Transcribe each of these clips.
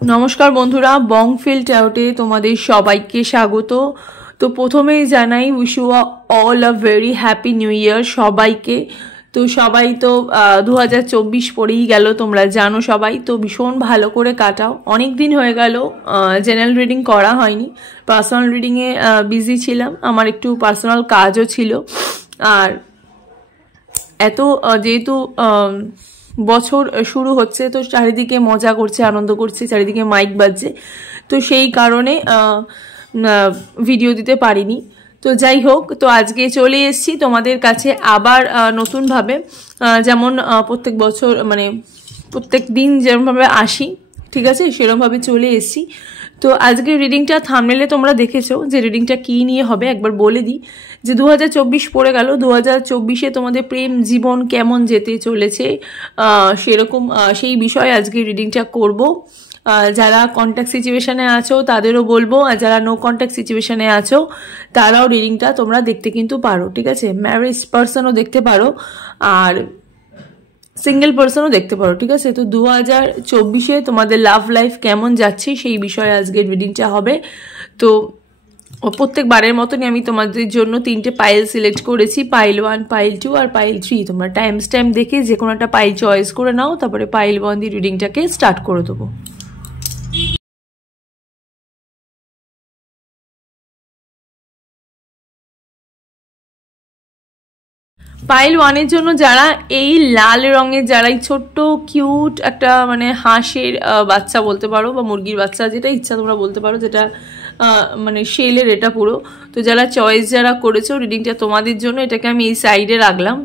নমস্কার বন্ধুরা, বংফিল ট্যারোটে তোমাদের সবাইকে স্বাগত। তো প্রথমেই জানাই wish you all a very happy new year সবাইকে। তো সবাই তো 2024 পড়েই গেল, তোমরা জানো সবাই। তো ভীষণ ভালো করে কাটাও। অনেক দিন হয়ে গেল জেনারেল রিডিং করা হয়নি, পার্সোনাল রিডিংয়ে বিজি ছিলাম, আমার একটু পার্সোনাল কাজও ছিল। আর এত যেহেতু বছর শুরু হচ্ছে, তো চারিদিকে মজা করছে, আনন্দ করছে, চারিদিকে মাইক বাজছে, তো সেই কারণে ভিডিও দিতে পারিনি। তো যাই হোক, তো আজকে চলে এসেছি তোমাদের কাছে আবার নতুনভাবে, যেমন প্রত্যেক বছর মানে প্রত্যেক দিন যেরকমভাবে আসি, ঠিক আছে, সেরকমভাবে চলে এসেছি। তো আজকের রিডিংটা থাম্বনেলে তোমরা দেখেছো যে রিডিংটা কী নিয়ে হবে। একবার বলে দিই যে 2024 পড়ে গেল, 2024-এ তোমাদের প্রেম জীবন কেমন যেতে চলেছে সেরকম সেই বিষয়ে আজকে রিডিংটা করব। যারা কন্ট্যাক্ট সিচুয়েশানে আছো তাদেরও বলবো, আর যারা নো কন্ট্যাক্ট সিচুয়েশানে আছো তারাও রিডিংটা তোমরা দেখতে কিন্তু পারো, ঠিক আছে। ম্যারেজ পার্সনও দেখতে পারো আর সিঙ্গেল পার্সনও দেখতে পারো, ঠিক আছে। তো 2024-এ তোমাদের লাভ লাইফ কেমন যাচ্ছে সেই বিষয়ে আজকের রিডিংটা হবে। তো প্রত্যেকবারের মতনই আমি তোমাদের জন্য 3টে পাইল সিলেক্ট করেছি, পাইল 1, পাইল 2 আর পাইল 3। তোমরা টাইম দেখে যে কোনো একটা পাইল চয়েস করে নাও, তারপরে পাইল 1 দিয়ে রিডিংটাকে স্টার্ট করে দেবো। পাইল 1-এর জন্য যারা এই লাল রঙের, যারা এই ছোট্ট কিউট একটা মানে হাঁসের বাচ্চা বলতে পারো, বা মুরগির বাচ্চা, যেটা ইচ্ছা তোমরা বলতে পারো, যেটা মানে শেলের এটা পুরো। তো যারা চয়েস যারা করেছো রিডিংটা তোমাদের জন্য, এটাকে আমি এই সাইডে রাখলাম।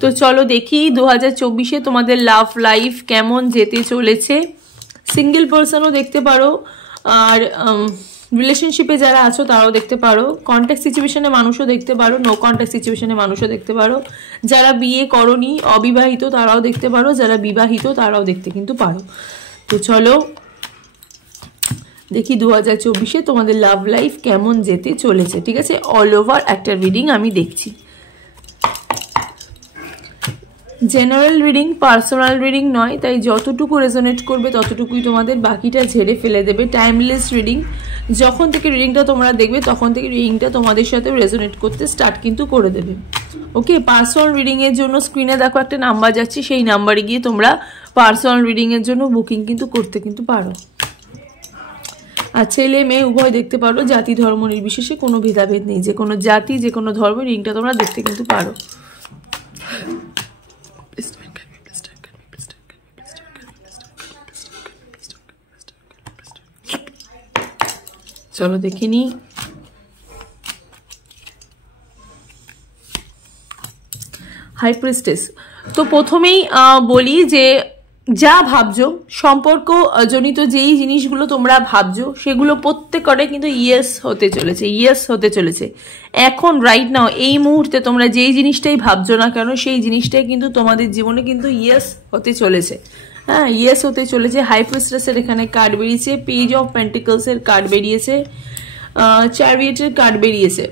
তো চলো দেখি 2024-এ তোমাদের লাভ লাইফ কেমন যেতে চলেছে। সিঙ্গেল পার্সনও দেখতে পারো, আর রিলেশনশিপে যারা আছো তারাও দেখতে পারো, কন্ট্যাক্ট সিচুয়েশনে মানুষও দেখতে পারো, নো কন্ট্যাক্ট সিচুয়েশনে মানুষও দেখতে পারো, যারা বিয়ে করনি অবিবাহিত তারাও দেখতে পারো, যারা বিবাহিত তারাও দেখতে কিন্তু পারো। তো চলো দেখি 2024-এ তোমাদের লাভ লাইফ কেমন যেতে চলেছে, ঠিক আছে। অল ওভার একটা রিডিং আমি দেখছি। জেনারেল রিডিং, পার্সোনাল রিডিং নয়, তাই যতটুকু রেজোনেট করবে ততটুকুই তোমাদের, বাকিটা ঝেড়ে ফেলে দেবে। টাইমলেস রিডিং, যখন থেকে রিডিংটা তোমরা দেখবে তখন থেকে রিডিংটা তোমাদের সাথে রেজোনেট করতে স্টার্ট কিন্তু করে দেবে। ওকে, পার্সোনাল রিডিংয়ের জন্য স্ক্রিনে দেখো একটা নাম্বার যাচ্ছে, সেই নাম্বারে গিয়ে তোমরা পার্সোনাল রিডিংয়ের জন্য বুকিং কিন্তু করতে কিন্তু পারো। আর ছেলে মেয়ে উভয় দেখতে পারো, জাতি ধর্ম নির্বিশেষে কোনো ভেদাভেদ নেই, যে কোনো জাতি যে কোনো ধর্ম রিডিংটা তোমরা দেখতে কিন্তু পারো। চলো দেখে নি। High priestess. তো প্রথমেই বলি যে যা ভাবছো সম্পর্ক জনিত যেই জিনিসগুলো তোমরা ভাবছো সেগুলো প্রত্যেকটাই কিন্তু ইয়েস হতে চলেছে, ইয়েস হতে চলেছে। এখন রাইট নাও এই মুহূর্তে তোমরা যেই জিনিসটাই ভাবছো না কেন সেই জিনিসটাই কিন্তু তোমাদের জীবনে কিন্তু ইয়েস হতে চলেছে। হ্যাঁ, ইয়েস হতে চলেছে। হাই প্রিস্টেসের এখানে কার্ড বেরিয়েছে, পেজ অফ পেন্টিকলসের কার্ড বেরিয়েছে, চ্যারিয়েটের কার্ড বেরিয়েছে।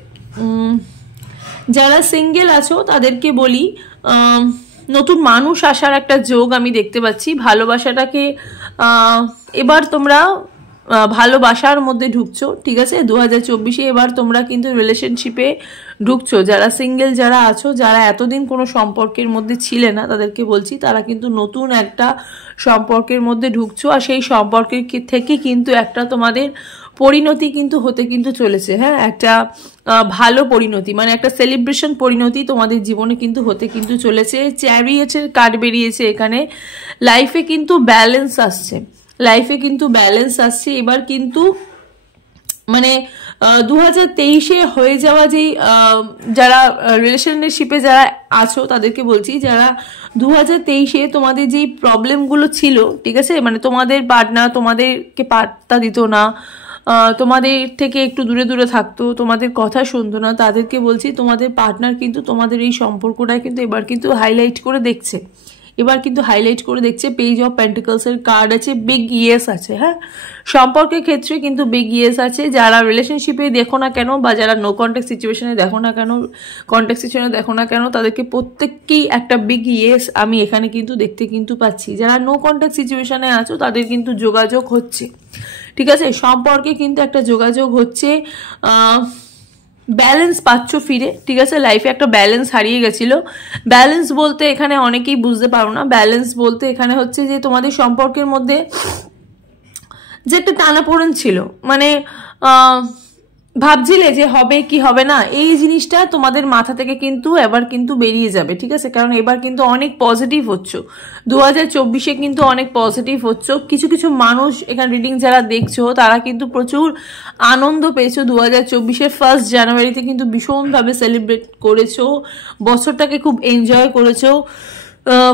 যারা সিঙ্গেল আছো তাদেরকে বলি নতুন মানুষ আসার একটা যোগ আমি দেখতে পাচ্ছি। ভালোবাসাটাকে এবার তোমরা ভালোবাসার মধ্যে ঢুকছো, ঠিক আছে। 2024-এ এবার তোমরা কিন্তু রিলেশনশিপে ঢুকছো। যারা সিঙ্গেল যারা আছো, যারা এতদিন কোনো সম্পর্কের মধ্যে ছিলে না, তাদেরকে বলছি তারা কিন্তু নতুন একটা সম্পর্কের মধ্যে ঢুকছো, আর সেই সম্পর্কের থেকে কিন্তু একটা তোমাদের পরিণতি কিন্তু হতে কিন্তু চলেছে। হ্যাঁ, একটা ভালো পরিণতি, মানে একটা সেলিব্রেশন পরিণতি তোমাদের জীবনে কিন্তু হতে কিন্তু চলেছে। চ্যারিয়েটের কার্ড বেরিয়েছে এখানে। লাইফে কিন্তু ব্যালেন্স আসছে, লাইফে কিন্তু ব্যালেন্স আসছে এবার কিন্তু, মানে 2023-এ হয়ে যাওয়া যেই যারা রিলেশনশিপে যারা আছো তাদেরকে বলছি, যারা 2023-এ তোমাদের যেই প্রবলেমগুলো ছিল, ঠিক আছে, মানে তোমাদের পার্টনার তোমাদেরকে পাত্তা দিত না, তোমাদের থেকে একটু দূরে দূরে থাকতো, তোমাদের কথা শুনতো না, তাদেরকে বলছি তোমাদের পার্টনার কিন্তু তোমাদের এই সম্পর্কটা কিন্তু এবার কিন্তু হাইলাইট করে দেখছে। এবার কিন্তু হাইলাইট করে দেখছে পেজ অফ পেন্টিকলসের কার্ড আছে, বিগ ইয়েস আছে। হ্যাঁ, সম্পর্কের ক্ষেত্রে কিন্তু বিগ ইয়েস আছে। যারা রিলেশনশিপে দেখো না কেন বা যারা নো কন্ট্যাক্ট সিচুয়েশনে দেখো না কেন, কন্ট্যাক্ট সিচুয়েশনে দেখো না কেন, তাদেরকে প্রত্যেককেই একটা বিগ ইয়েস আমি এখানে কিন্তু দেখতে কিন্তু পাচ্ছি। যারা নো কন্ট্যাক্ট সিচুয়েশনে আছো তাদের কিন্তু যোগাযোগ হচ্ছে, ঠিক আছে, সম্পর্কে কিন্তু একটা যোগাযোগ হচ্ছে। ব্যালেন্স পাচ্ছ ফিরে, ঠিক আছে, লাইফে একটা ব্যালেন্স হারিয়ে গেছিলো। ব্যালেন্স বলতে এখানে অনেকেই বুঝতে পারো না, ব্যালেন্স বলতে এখানে হচ্ছে যে তোমাদের সম্পর্কের মধ্যে যে একটা টানাপোড়েন ছিল, মানে ভাবছিলে যে হবে কি হবে না, এই জিনিসটা তোমাদের মাথা থেকে কিন্তু এবার কিন্তু বেরিয়ে যাবে, ঠিক আছে, কারণ এবার কিন্তু অনেক পজিটিভ হচ্ছে 2024-এ, কিন্তু অনেক পজিটিভ হচ্ছে। কিছু কিছু মানুষ এখানে রিডিং যারা দেখছো তারা কিন্তু প্রচুর আনন্দ পেয়েছো 2024-এর 1 জানুয়ারিতে, কিন্তু ভীষণভাবে সেলিব্রেট করেছো, বছরটাকে খুব এনজয় করেছো,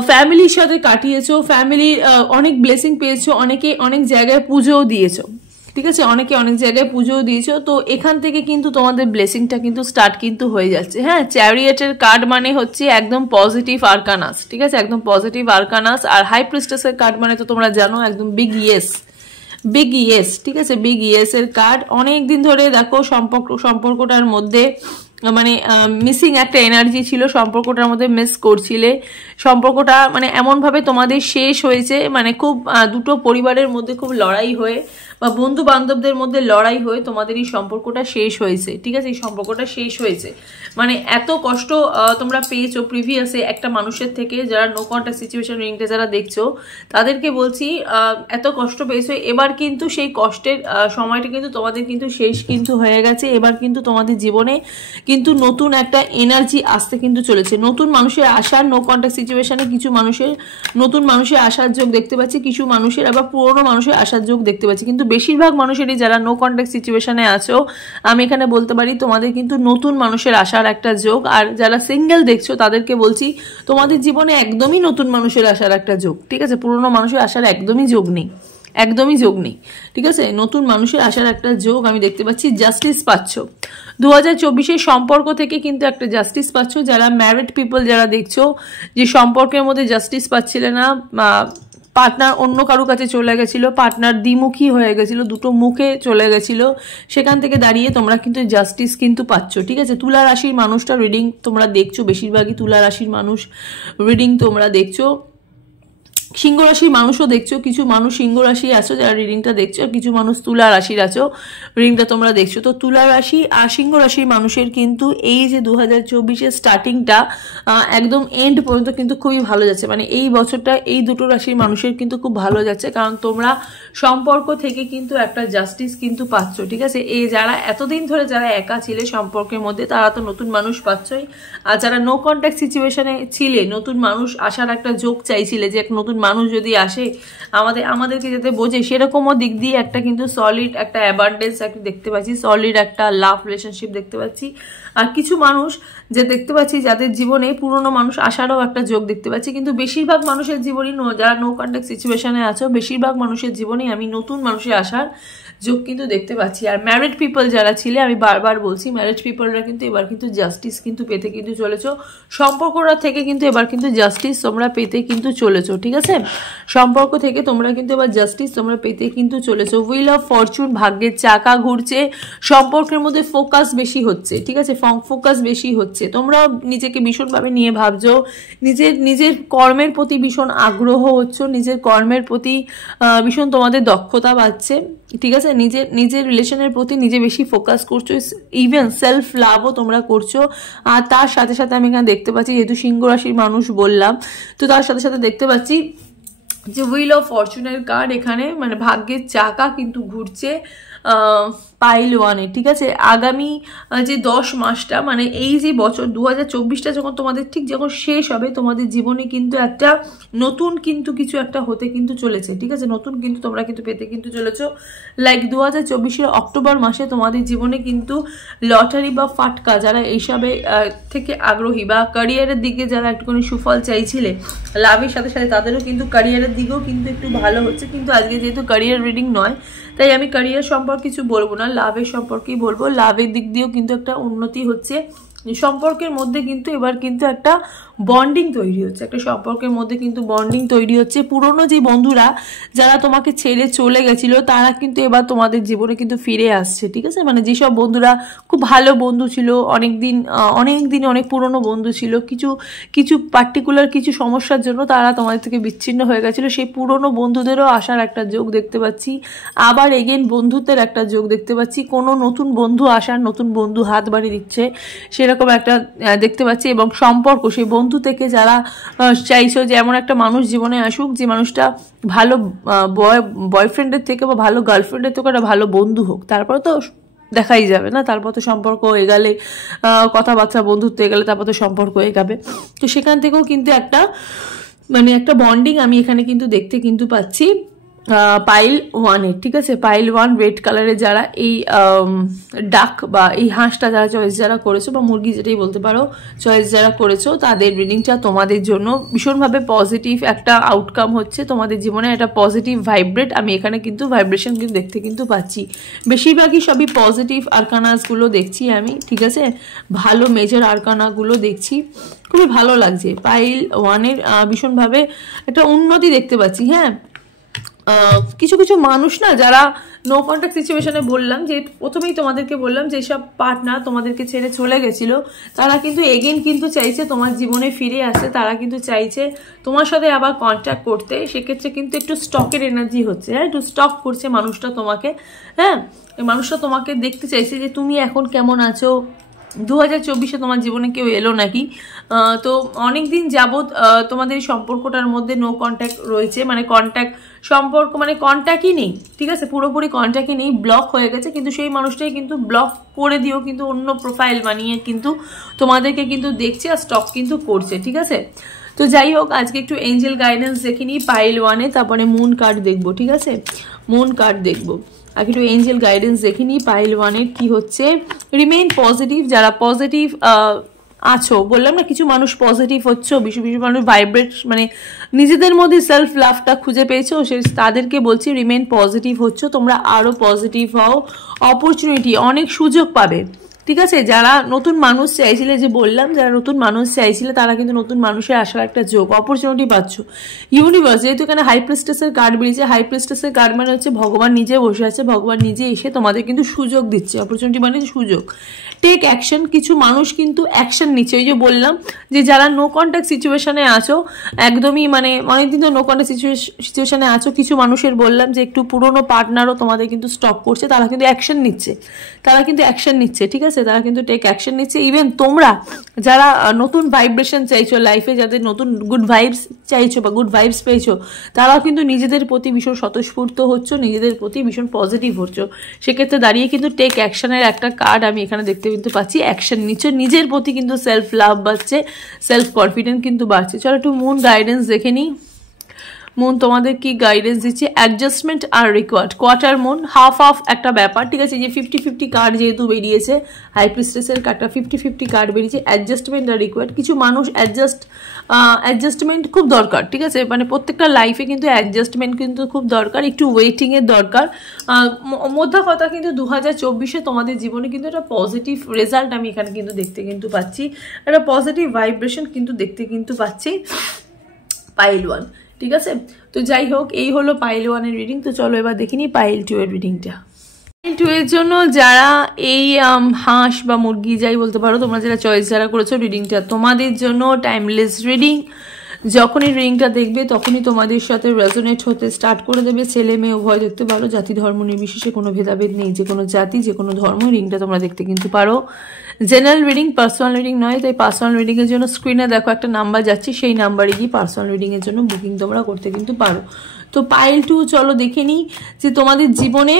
ফ্যামিলির সাথে কাটিয়েছো, ফ্যামিলির অনেক ব্লেসিং পেয়েছো, অনেকে অনেক জায়গায় পুজোও দিয়েছো, ঠিক আছে, অনেকে অনেক জায়গায় পুজোও দিয়েছো। তো এখান থেকে কিন্তু তোমাদের ব্লেসিংটা কিন্তু স্টার্ট কিন্তু হয়ে যাচ্ছে। হ্যাঁ, চ্যারিয়েটের কার্ড মানে হচ্ছে একদম পজিটিভ আরকানাস, ঠিক আছে, একদম পজিটিভ আরকানাস। আর হাই প্রিস্টেসের কার্ড মানে তো তোমরা জানো একদম বিগ ইয়েস, বিগ ইয়েস, ঠিক আছে, বিগ ইয়েস এর কার্ড। অনেক দিন ধরে দেখো সম্পর্কটার মধ্যে মানে মিসিং একটা এনার্জি ছিল, সম্পর্কটার মধ্যে মিস করছিলে, সম্পর্কটা মানে এমনভাবে তোমাদের শেষ হয়েছে, মানে খুব দুটো পরিবারের মধ্যে খুব লড়াই হয়ে বা বন্ধু বান্ধবদের মধ্যে লড়াই হয়ে তোমাদের এই সম্পর্কটা শেষ হয়েছে, ঠিক আছে, এই সম্পর্কটা শেষ হয়েছে। মানে এত কষ্ট তোমরা পেয়েছো প্রিভিয়াসে একটা মানুষের থেকে, যারা নো কন্ট্যাক্ট সিচুয়েশন রিডিংটা যারা দেখছো তাদেরকে বলছি এত কষ্ট পেয়েছো, এবার কিন্তু সেই কষ্টের সময়টা কিন্তু তোমাদের কিন্তু শেষ কিন্তু হয়ে গেছে। এবার কিন্তু তোমাদের জীবনে কিন্তু নতুন একটা এনার্জি আসতে কিন্তু চলেছে, নতুন মানুষের আসার, নো কন্ট্যাক্ট সিচুয়েশনে কিছু মানুষের নতুন মানুষের আসার যোগ দেখতে পাচ্ছি, কিছু মানুষের আবার পুরনো মানুষের আসার যোগ দেখতে পাচ্ছি, কিন্তু বেশিরভাগ মানুষেরই যারা নো কন্ট্যাক্ট সিচুয়েশনে আছো আমি এখানে বলতে পারি তোমাদের কিন্তু নতুন মানুষের আসার একটা যোগ। আর যারা সিঙ্গেল দেখছো তাদেরকে বলছি তোমাদের জীবনে একদমই নতুন মানুষের আসার একটা যোগ, ঠিক আছে, পুরনো মানুষের আসার একদমই যোগ নেই, একদমই যোগ নেই, ঠিক আছে, নতুন মানুষের আসার একটা যোগ আমি দেখতে পাচ্ছি। জাস্টিস পাচ্ছ 2024-এর সম্পর্ক থেকে কিন্তু একটা জাস্টিস পাচ্ছ। যারা ম্যারিড পিপল যারা দেখছো যে সম্পর্কের মধ্যে জাস্টিস পাচ্ছিলে না, পার্টনার অন্য কারো কাছে চলে গেছিল, পার্টনার দ্বিমুখী হয়ে গেছিল, দুটো মুখে চলে গেছিল, সেখান থেকে দাঁড়িয়ে তোমরা কিন্তু জাস্টিস কিন্তু পাচ্ছ, ঠিক আছে। তুলা রাশির মানুষটা রিডিং তোমরা দেখছো, বেশিরভাগই তুলা রাশির মানুষ রিডিং তোমরা দেখছো, সিংহ রাশির মানুষও দেখছো, কিছু মানুষ সিংহ রাশি আছো যারা রিডিংটা দেখছো, আর কিছু মানুষ তুলা রাশির আছো রিডিংটা তোমরা দেখছো। তো তুলা রাশি আর সিংহ রাশির মানুষের কিন্তু এই যে 2024-এর স্টার্টিংটা একদম এন্ড পর্যন্ত কিন্তু খুবই ভালো যাচ্ছে, মানে এই বছরটা এই দুটো রাশির মানুষের কিন্তু খুব ভালো যাচ্ছে, কারণ তোমরা সম্পর্ক থেকে কিন্তু একটা জাস্টিস কিন্তু পাচ্ছ, ঠিক আছে। এই যারা এতদিন ধরে যারা একা ছিলে সম্পর্কের মধ্যে তারা তো নতুন মানুষ পাচ্ছই, আর যারা নো কন্ট্যাক্ট সিচুয়েশনে ছিলে নতুন মানুষ আসার একটা যোগ চাইছিলে যে এক নতুন মানুষ যদি আসে আমাদেরকে যাতে বোঝে, সেরকমও দিক দিয়ে একটা কিন্তু সলিড একটা অ্যাবান্ডেন্স একটা দেখতে পাচ্ছি, সলিড একটা লাভ রিলেশনশিপ দেখতে পাচ্ছি। আর কিছু মানুষ যে দেখতে পাচ্ছি যাদের জীবনে পুরনো মানুষ আসারও একটা যোগ দেখতে পাচ্ছি, কিন্তু বেশিরভাগ মানুষের জীবনই যারা নো কন্ট্যাক্ট সিচুয়েশনে আছো বেশিরভাগ মানুষের জীবনেই আমি নতুন মানুষের আসার যোগ কিন্তু দেখতে পাচ্ছি। আর ম্যারিড পিপল যারা ছিলে আমি বারবার বলছি ম্যারিড পিপলরা কিন্তু এবার কিন্তু জাস্টিস কিন্তু পেতে কিন্তু চলেছো, সম্পর্কটা থেকে কিন্তু এবার কিন্তু জাস্টিস তোমরা পেতে কিন্তু চলেছো, ঠিক আছে, সম্পর্ক থেকে তোমরা কিন্তু এবার জাস্টিস তোমরা পেতে কিন্তু চলেছো। হুইল অফ ফরচুন, ভাগ্যের চাকা ঘুরছে, সম্পর্কের মধ্যে ফোকাস বেশি হচ্ছে, ঠিক আছে, ফোকাস বেশি হচ্ছে, তোমরা নিজেকে ভীষণভাবে নিয়ে ভাবছো, নিজের কর্মের প্রতি ভীষণ আগ্রহ হচ্ছে, নিজের কর্মের প্রতি ভীষণ তোমাদের দক্ষতা বাড়ছে, ঠিক আছে, নিজের রিলেশনের প্রতি নিজে বেশি ফোকাস করছো, ইভেন সেলফ লাভও তোমরা করছো। আর তার সাথে সাথে আমি এখানে দেখতে পাচ্ছি যেহেতু সিংহ রাশির মানুষ বললাম, তো তার সাথে সাথে দেখতে পাচ্ছি যে হুইল অফ ফরচুনের কার্ড এখানে, মানে ভাগ্যের চাকা কিন্তু ঘুরছে পাইল ওয়ানে, ঠিক আছে। আগামী যে 10 মাসটা মানে এই যে বছর 2024টা যখন তোমাদের ঠিক যখন শেষ হবে তোমাদের জীবনে কিন্তু একটা নতুন কিন্তু কিছু একটা হতে কিন্তু চলেছে, ঠিক আছে, নতুন কিন্তু তোমরা কিন্তু পেতে কিন্তু চলেছো। লাইক 2024-এর অক্টোবর মাসে তোমাদের জীবনে কিন্তু লটারি বা ফাটকা যারা এইসবে থেকে আগ্রহী বা ক্যারিয়ারের দিকে যারা একটুখানি সুফল চাইছিলে লাভের সাথে সাথে তাদেরও কিন্তু ক্যারিয়ারের দিকেও কিন্তু একটু ভালো হচ্ছে, কিন্তু আজকে যেহেতু ক্যারিয়ার রিডিং নয় তাই আমি ক্যারিয়ার সম্পর্কে কিছু বলবো না, লাভের সম্পর্কেই বলবো। লাভের দিক দিয়েও কিন্তু একটা উন্নতি হচ্ছে, সম্পর্কের মধ্যে কিন্তু এবার কিন্তু একটা বন্ডিং তৈরি হচ্ছে, একটা সম্পর্কের মধ্যে কিন্তু বন্ডিং তৈরি হচ্ছে। পুরনো যে বন্ধুরা যারা তোমাকে ছেড়ে চলে গেছিল তারা কিন্তু এবার তোমাদের জীবনে কিন্তু ফিরে আসছে, ঠিক আছে। মানে যেসব বন্ধুরা খুব ভালো বন্ধু ছিল, অনেক দিন অনেক পুরনো বন্ধু ছিল, কিছু পার্টিকুলার কিছু সমস্যার জন্য তারা তোমাদের থেকে বিচ্ছিন্ন হয়ে গেছিলো, সেই পুরনো বন্ধুদেরও আসার একটা যোগ দেখতে পাচ্ছি। আবার এগেন বন্ধুত্বের একটা যোগ দেখতে পাচ্ছি, কোনো নতুন বন্ধু আসার, নতুন বন্ধু হাত বাড়িয়ে দিচ্ছে সেরকম একটা দেখতে পাচ্ছি। এবং সম্পর্ক, সেই বন্ধু থেকে যারা চাইছো যে এমন একটা মানুষ জীবনে আসুক যে মানুষটা ভালো বয়ফ্রেন্ডের থেকে বা ভালো গার্লফ্রেন্ডের থেকে একটা ভালো বন্ধু হোক, তারপরে তো দেখাই যাবে না, তারপর তো সম্পর্ক এগালে কথাবার্তা বন্ধুত্ব এগালে তারপর তো সম্পর্ক এগাবে। তো সেখান থেকেও কিন্তু একটা মানে একটা বন্ডিং আমি এখানে কিন্তু দেখতে কিন্তু পাচ্ছি পাইল ওয়ানের, ঠিক আছে। পাইল ওয়ান রেড কালারের যারা এই ডাক বা এই হাঁসটা যারা চয়েস যারা করেছো বা মুরগি যেটাই বলতে পারো চয়েস যারা করেছো, তাদের রিডিংটা তোমাদের জন্য ভীষণভাবে পজিটিভ একটা আউটকাম হচ্ছে, তোমাদের জীবনে একটা পজিটিভ ভাইব্রেট আমি এখানে কিন্তু ভাইব্রেশন কিন্তু দেখতে কিন্তু পাচ্ছি। বেশিরভাগই সবই পজিটিভ আরকানাসগুলো দেখছি আমি, ঠিক আছে। ভালো মেজর আরকানাগুলো দেখছি, খুবই ভালো লাগছে। পাইল ওয়ানের ভীষণভাবে একটা উন্নতি দেখতে পাচ্ছি। হ্যাঁ, কিছু কিছু মানুষ না যারা নো কন্ট্যাক্ট সিচুয়েশনে বললাম, যে প্রথমেই তোমাদেরকে বললাম যে সব পার্টনার তোমাদেরকে ছেড়ে চলে গেছিল, তারা কিন্তু এগেন কিন্তু চাইছে তোমার জীবনে ফিরে আসতে, তারা কিন্তু চাইছে তোমার সাথে আবার কন্ট্যাক্ট করতে। সেক্ষেত্রে কিন্তু একটু স্টকের এনার্জি হচ্ছে, হ্যাঁ, একটু স্টক করছে মানুষটা তোমাকে। হ্যাঁ, মানুষটা তোমাকে দেখতে চাইছে যে তুমি এখন কেমন আছো। 2024-এ তোমার জীবনে কেউ এলো নাকি, তো অনেক দিন যাবৎ তোমাদের এই সম্পর্কটার মধ্যে নো কন্ট্যাক্ট রয়েছে, মানে কন্ট্যাক্ট সম্পর্ক মানে কন্ট্যাক্টই নেই, ঠিক আছে, পুরোপুরি কন্ট্যাক্টই নেই, ব্লক হয়ে গেছে। কিন্তু সেই মানুষটাই কিন্তু ব্লক করে দিও কিন্তু অন্য প্রোফাইল বানিয়ে কিন্তু তোমাদেরকে কিন্তু দেখছে আর স্টক কিন্তু করছে, ঠিক আছে। তো যাই হোক, আজকে একটু এঞ্জেল গাইডেন্স দেখে নিই পাইল ওয়ানে, তারপরে মুন কার্ড দেখবো, ঠিক আছে, মুন কার্ড দেখবো। আর একটু এঞ্জেল গাইডেন্স দেখে নিই পাইল ওয়ানের কি হচ্ছে। রিমেইন পজিটিভ, যারা পজিটিভ আছো, বললাম না কিছু মানুষ পজিটিভ হচ্ছে, কিছু মানুষ ভাইব্রেট মানে নিজেদের মধ্যে সেলফ লাভটা খুঁজে পেয়েছো, সে তাদেরকে বলছি রিমেইন পজিটিভ হচ্ছে, তোমরা আরো পজিটিভ হও, অপরচুনিটি অনেক সুযোগ পাবে, ঠিক আছে। যারা নতুন মানুষ চাইছিলে, যে বললাম যারা নতুন মানুষ চাইছিলে তারা কিন্তু নতুন মানুষের আসার একটা যোগ অপরচুনিটি পাচ্ছ। ইউনিভার্স যেহেতু এখানে হাই প্রিস্টেসের কার্ড বেরিয়েছে, হাই প্রিস্টেসের কার্ড মানে হচ্ছে ভগবান নিজে বসে আছে, ভগবান নিজে এসে তোমাদের কিন্তু সুযোগ দিচ্ছে, অপরচুনিটি মানে সুযোগ। টেক অ্যাকশন, কিছু মানুষ কিন্তু অ্যাকশন নিচ্ছে। ওই যে বললাম যে যারা নো কন্ট্যাক্ট সিচুয়েশনে আছো, একদমই মানে অনেকদিন তো নো কন্ট্যাক্ট সিচুয়েশনে আছো, কিছু মানুষের বললাম যে একটু পুরনো পার্টনারও তোমাদের কিন্তু স্টপ করছে, তারা কিন্তু অ্যাকশন নিচ্ছে, ঠিক আছে, তারা কিন্তু টেক অ্যাকশন নিচ্ছে। ইভেন তোমরা যারা নতুন ভাইব্রেশন চাইছো লাইফে, যাদের নতুন গুড ভাইবস চাইছো বা গুড ভাইবস পেয়েছো, তারাও কিন্তু নিজেদের প্রতি ভীষণ স্বতঃস্ফূর্ত হচ্ছে, নিজেদের প্রতি ভীষণ পজিটিভ হচ্ছে। সেক্ষেত্রে দাঁড়িয়ে কিন্তু টেক অ্যাকশনের একটা কার্ড আমি এখানে দেখতে কিন্তু পাচ্ছি, অ্যাকশন নিচ্ছ, নিজের প্রতি কিন্তু সেলফ লাভ বাড়ছে, সেলফ কনফিডেন্স কিন্তু বাড়ছে। চলো একটু মুন গাইডেন্স দেখে নিই, মুন তোমাদের কি গাইডেন্স দিচ্ছে। Adjustment R required, quarter moon half of একটা ব্যাপার, ঠিক আছে, যে 50-50 কার্ড যেহেতু বেরিয়েছে, হাই প্রিস্টেসের কার্ডটা 50-50 কার্ড বেরিয়েছে, অ্যাডজাস্টমেন্ট আর রিকোয়ার্ড। কিছু মানুষ অ্যাডজাস্টমেন্ট খুব দরকার, ঠিক আছে, মানে প্রত্যেকটা লাইফে কিন্তু অ্যাডজাস্টমেন্ট কিন্তু খুব দরকার, একটু ওয়েটিংয়ের দরকার। মোদ্দা কথা কিন্তু 2024-এ তোমাদের জীবনে কিন্তু একটা পজিটিভ রেজাল্ট আমি এখানে কিন্তু দেখতে কিন্তু পাচ্ছি, একটা পজিটিভ ভাইব্রেশন কিন্তু দেখতে কিন্তু পাচ্ছি পাইল ওয়ান, ঠিক আছে। তো যাই হোক, এই হলো পাইল ওয়ানের রিডিং। তো চলো এবার দেখিনি পাইল টু এর রিডিংটা। পাইল টু এর জন্য যারা এই হাঁস বা মুরগি যাই বলতে পারো, তোমরা যারা চয়েস যারা করেছো, রিডিংটা তোমাদের জন্য টাইমলেস রিডিং। যখনই রিডিংটা দেখবে তখনই তোমাদের সাথে রেজোনেট হতে স্টার্ট করে দেবে, ছেলে মেয়ে উভয় দেখতে পারো, জাতি ধর্ম নির্বিশেষে কোনো ভেদাভেদ নেই, যে কোনো জাতি যে কোনো ধর্ম রিডিংটা তোমরা দেখতে কিন্তু পারো। জেনারেল রিডিং, পার্সোনাল রিডিং নয়, তাই পার্সোনাল রিডিংয়ের জন্য স্ক্রিনে দেখো একটা নাম্বার যাচ্ছে, সেই নাম্বারে গিয়ে পার্সোনাল রিডিংয়ের জন্য বুকিং তোমরা করতে কিন্তু পারো। তো পাইল টু চলো দেখে নিই যে তোমাদের জীবনে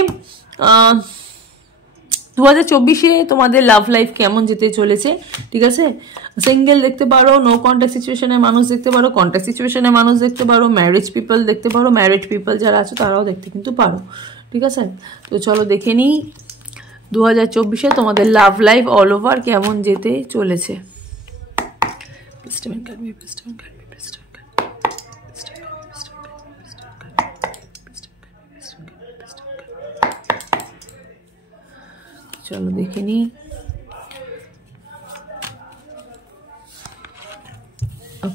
2024-এ তোমাদের লাভ লাইফ কেমন যেতে চলেছে, ঠিক আছে। সিঙ্গেল দেখতে পারো, নো কন্ট্যাক্ট সিচুয়েশনের মানুষ দেখতে পারো, কন্ট্যাক্ট সিচুয়েশনের মানুষ দেখতে পারো, ম্যারেজ পিপল দেখতে পারো, ম্যারিড পিপল যারা আছে তারাও দেখতে কিন্তু পারো, ঠিক আছে। তো চলো দেখে নিই 2024-এ তোমাদের লাভ লাইফ অল ওভার কেমন যেতে চলেছে। চলো দেখে নিই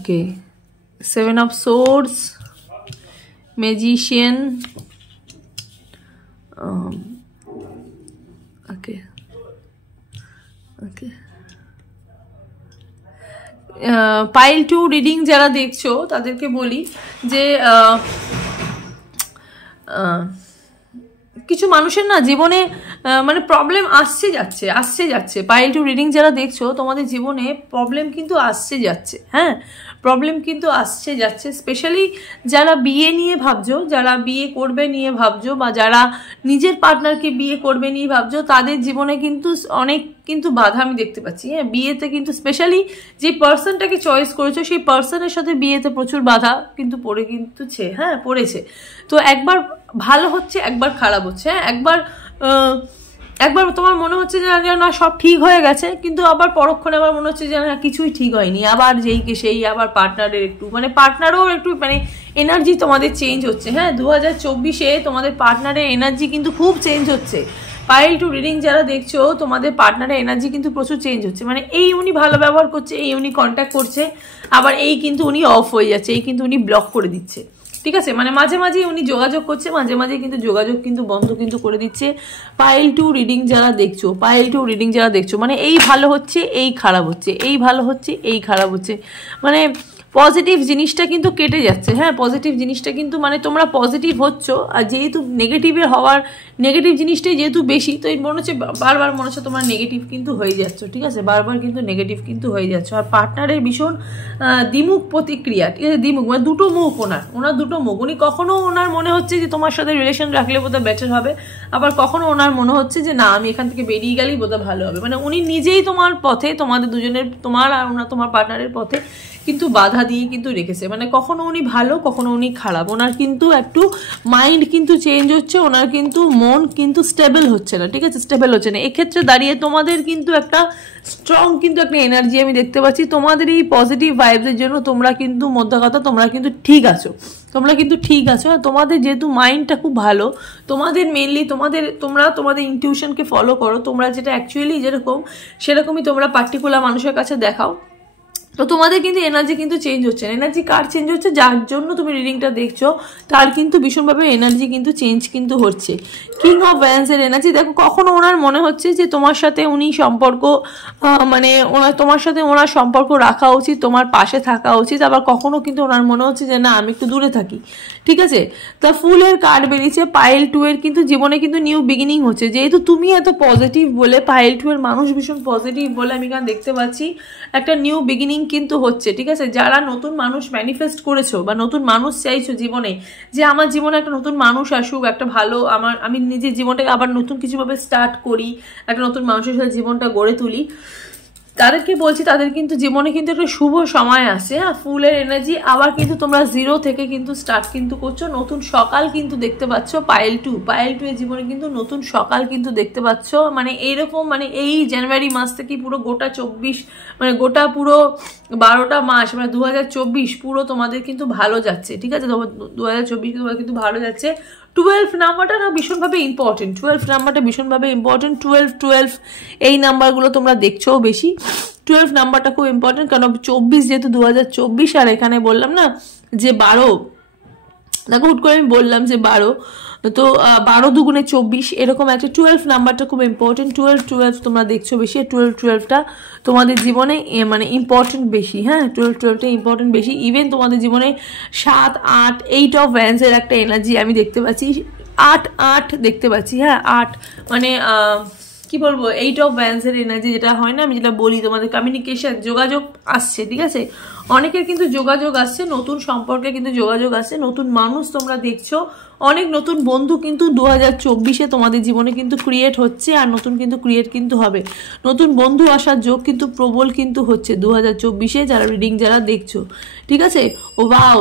okay, 7 of swords, magician, okay okay. Pile 2 reading যারা দেখছো তাদেরকে বলি যে কিছু মানুষের না জীবনে মানে প্রবলেম আসছে যাচ্ছে। পাইল 2 রিডিং যারা দেখছো তোমাদের জীবনে প্রবলেম কিন্তু আসছে যাচ্ছে, হ্যাঁ প্রবলেম কিন্তু আসছে যাচ্ছে। স্পেশালি যারা বিয়ে নিয়ে ভাবছো, যারা বিয়ে করবে নিয়ে ভাবছো, বা যারা নিজের পার্টনারকে বিয়ে করবে নিয়ে ভাবছো, তাদের জীবনে কিন্তু অনেক কিন্তু বাধা আমি দেখতে পাচ্ছি। হ্যাঁ বিয়েতে কিন্তু স্পেশালি যে পার্সনটাকে চয়েস করেছো সেই পার্সনের সাথে বিয়েতে প্রচুর বাধা কিন্তু পড়েছে। তো একবার ভালো হচ্ছে, একবার খারাপ হচ্ছে। হ্যাঁ একবার তোমার মনে হচ্ছে যে না সব ঠিক হয়ে গেছে, কিন্তু আবার পরক্ষণে আবার মনে হচ্ছে যে না কিছুই ঠিক হয়নি, আবার যেইকে সেই আবার পার্টনারের একটু মানে পার্টনারও একটু মানে এনার্জি তোমাদের চেঞ্জ হচ্ছে। হ্যাঁ 2024-এ তোমাদের পার্টনারের এনার্জি কিন্তু খুব চেঞ্জ হচ্ছে। পাইল 2 রিডিং যারা দেখছো তোমাদের পার্টনারের এনার্জি কিন্তু প্রচুর চেঞ্জ হচ্ছে। মানে এই উনি ভালো ব্যবহার করছে, এই উনি কন্ট্যাক্ট করছে, আবার এই কিন্তু উনি অফ হয়ে যাচ্ছে, এই কিন্তু উনি ব্লক করে দিচ্ছে। ঠিক আছে, মানে মাঝে মাঝে উনি যোগাযোগ করছে, মাঝে মাঝে কিন্তু যোগাযোগ কিন্তু বন্ধ কিন্তু করে দিচ্ছে। পাইল 2 রিডিং যারা দেখছো মানে এই ভালো হচ্ছে, এই খারাপ হচ্ছে, এই ভালো হচ্ছে, এই খারাপ হচ্ছে, মানে পজিটিভ জিনিসটা কিন্তু কেটে যাচ্ছে। হ্যাঁ পজিটিভ জিনিসটা কিন্তু মানে তোমরা পজিটিভ হচ্ছ, আর যেহেতু নেগেটিভ জিনিসটাই যেহেতু বেশি, তো এই মনে হচ্ছে বারবার মনে হচ্ছে তোমরা নেগেটিভ কিন্তু হয়ে যাচ্ছ। ঠিক আছে, বারবার কিন্তু নেগেটিভ কিন্তু হয়ে যাচ্ছ। আর পার্টনারের ভীষণ দ্বিমুখ প্রতিক্রিয়া, ঠিক আছে, দ্বিমুখ মানে দুটো মুখ ওনার দুটো মুখ। উনি কখনো ওনার মনে হচ্ছে যে তোমার সাথে রিলেশন রাখলে বোধহয় বেটার হবে, আবার কখনো ওনার মনে হচ্ছে যে না আমি এখান থেকে বেরিয়ে গেলেই বোধহয় ভালো হবে। মানে উনি নিজেই তোমার পথে, তোমাদের দুজনের, তোমার আর তোমার পার্টনারের পথে কিন্তু বাধা দিয়ে কিন্তু রেখেছে। মানে কখনো উনি ভালো, কখনো উনি খারাপ। ওনার কিন্তু একটু মাইন্ড কিন্তু চেঞ্জ হচ্ছে, ওনার কিন্তু মন কিন্তু স্টেবল হচ্ছে না। ঠিক আছে, স্টেবল হচ্ছে না। এক্ষেত্রে দাঁড়িয়ে তোমাদের কিন্তু একটা স্ট্রং কিন্তু একটা এনার্জি আমি দেখতে পাচ্ছি। তোমাদের এই পজিটিভ ভাইবসের জন্য তোমরা কিন্তু মধ্যে কথা তোমরা কিন্তু ঠিক আছো, তোমাদের যেহেতু মাইন্ডটা খুব ভালো, তোমাদের মেনলি তোমাদের ইনটিউশনকে ফলো করো, তোমরা যেটা অ্যাকচুয়ালি যেরকম সেরকমই তোমরা পার্টিকুলার মানুষের কাছে দেখাও। তো তোমাদের কিন্তু এনার্জি কিন্তু চেঞ্জ হচ্ছে। এনার্জি কার চেঞ্জ হচ্ছে? যার জন্য তুমি রিডিংটা দেখছো তার কিন্তু ভীষণভাবে এনার্জি কিন্তু চেঞ্জ কিন্তু হচ্ছে। কিং অফ ওয়ান্ডসের এনার্জি দেখো, কখনো ওনার মনে হচ্ছে যে তোমার সাথে উনি সম্পর্ক মানে তোমার সাথে ওনার সম্পর্ক রাখা উচিত, তোমার পাশে থাকা উচিত, আবার কখনো কিন্তু ওনার মনে হচ্ছে যে না আমি একটু দূরে থাকি। ঠিক আছে, তা ফুলের কার্ড বেরিয়েছে। পাইল 2 এর কিন্তু জীবনে কিন্তু নিউ বিগিনিং হচ্ছে। যেহেতু তুমি এত পজিটিভ বলে, পাইল 2 এর মানুষ ভীষণ পজিটিভ বলে আমি এখানে দেখতে পাচ্ছি একটা নিউ বিগিনিং কিন্তু হচ্ছে। ঠিক আছে, যারা নতুন মানুষ ম্যানিফেস্ট করেছো বা নতুন মানুষ চাইছো জীবনে, যে আমার জীবনে একটা নতুন মানুষ আসুক, একটা ভালো আমি নিজের জীবনটাকে আবার নতুন কিছুভাবে স্টার্ট করি, একটা নতুন মানুষের সাথে জীবনটা গড়ে তুলি, তাদেরকে বলছি তাদের কিন্তু জীবনে কিন্তু একটা শুভ সময় আসে। হ্যাঁ ফুলের এনার্জি, আবার কিন্তু তোমরা জিরো থেকে কিন্তু স্টার্ট কিন্তু করছো, নতুন সকাল কিন্তু দেখতে পাচ্ছ। পাইল 2 এর জীবনে কিন্তু নতুন সকাল কিন্তু দেখতে পাচ্ছ। মানে এইরকম মানে এই জানুয়ারি মাস থেকে পুরো গোটা 24 মানে গোটা পুরো 12টা মাস মানে 2024 পুরো তোমাদের কিন্তু ভালো যাচ্ছে। ঠিক আছে, 2024 তোমাদের কিন্তু ভালো যাচ্ছে। 12 নাম্বারটা না ভীষণভাবে ইম্পর্টেন্ট, 12 নাম্বারটা ভীষণভাবে ইম্পর্টেন্ট। 12 এই নাম্বারগুলো তোমরা দেখছো বেশি। 12 নাম্বারটা খুব ইম্পর্টেন্ট, কারণ 24 যেহেতু 2024, আর এখানে বললাম না যে 12, দেখো হুট করে আমি বললাম যে 12, তো 12 দুগুণে 24, এরকম একটা 12 নাম্বারটা খুব ইম্পর্টেন্ট। 12 তোমরা দেখছো বেশি, 12টা তোমাদের জীবনে মানে ইম্পর্টেন্ট বেশি। হ্যাঁ 12টা ইম্পর্টেন্ট বেশি। ইভেন তোমাদের জীবনে 7, 8, 8 অফ ওয়ান্ডসের একটা এনার্জি আমি দেখতে পাচ্ছি। 8 দেখতে পাচ্ছি। হ্যাঁ 8 মানে কি বলবো, 8 অফ ওয়ান্ডসের এনার্জি যেটা হয় না, আমি যেটা বলি তোমাদের কমিউনিকেশন, যোগাযোগ আসছে। ঠিক আছে, অনেকের কিন্তু যোগাযোগ আসছে, নতুন সম্পর্কে কিন্তু যোগাযোগ আসছে, নতুন মানুষ তোমরা দেখছো, অনেক নতুন বন্ধু কিন্তু 2024-এ তোমাদের জীবনে কিন্তু ক্রিয়েট হচ্ছে, আর নতুন কিন্তু ক্রিয়েট কিন্তু হবে। নতুন বন্ধু আসার যোগ কিন্তু প্রবল কিন্তু হচ্ছে 2024-এ, যারা রিডিং যারা দেখছো। ঠিক আছে, ও ওয়াও,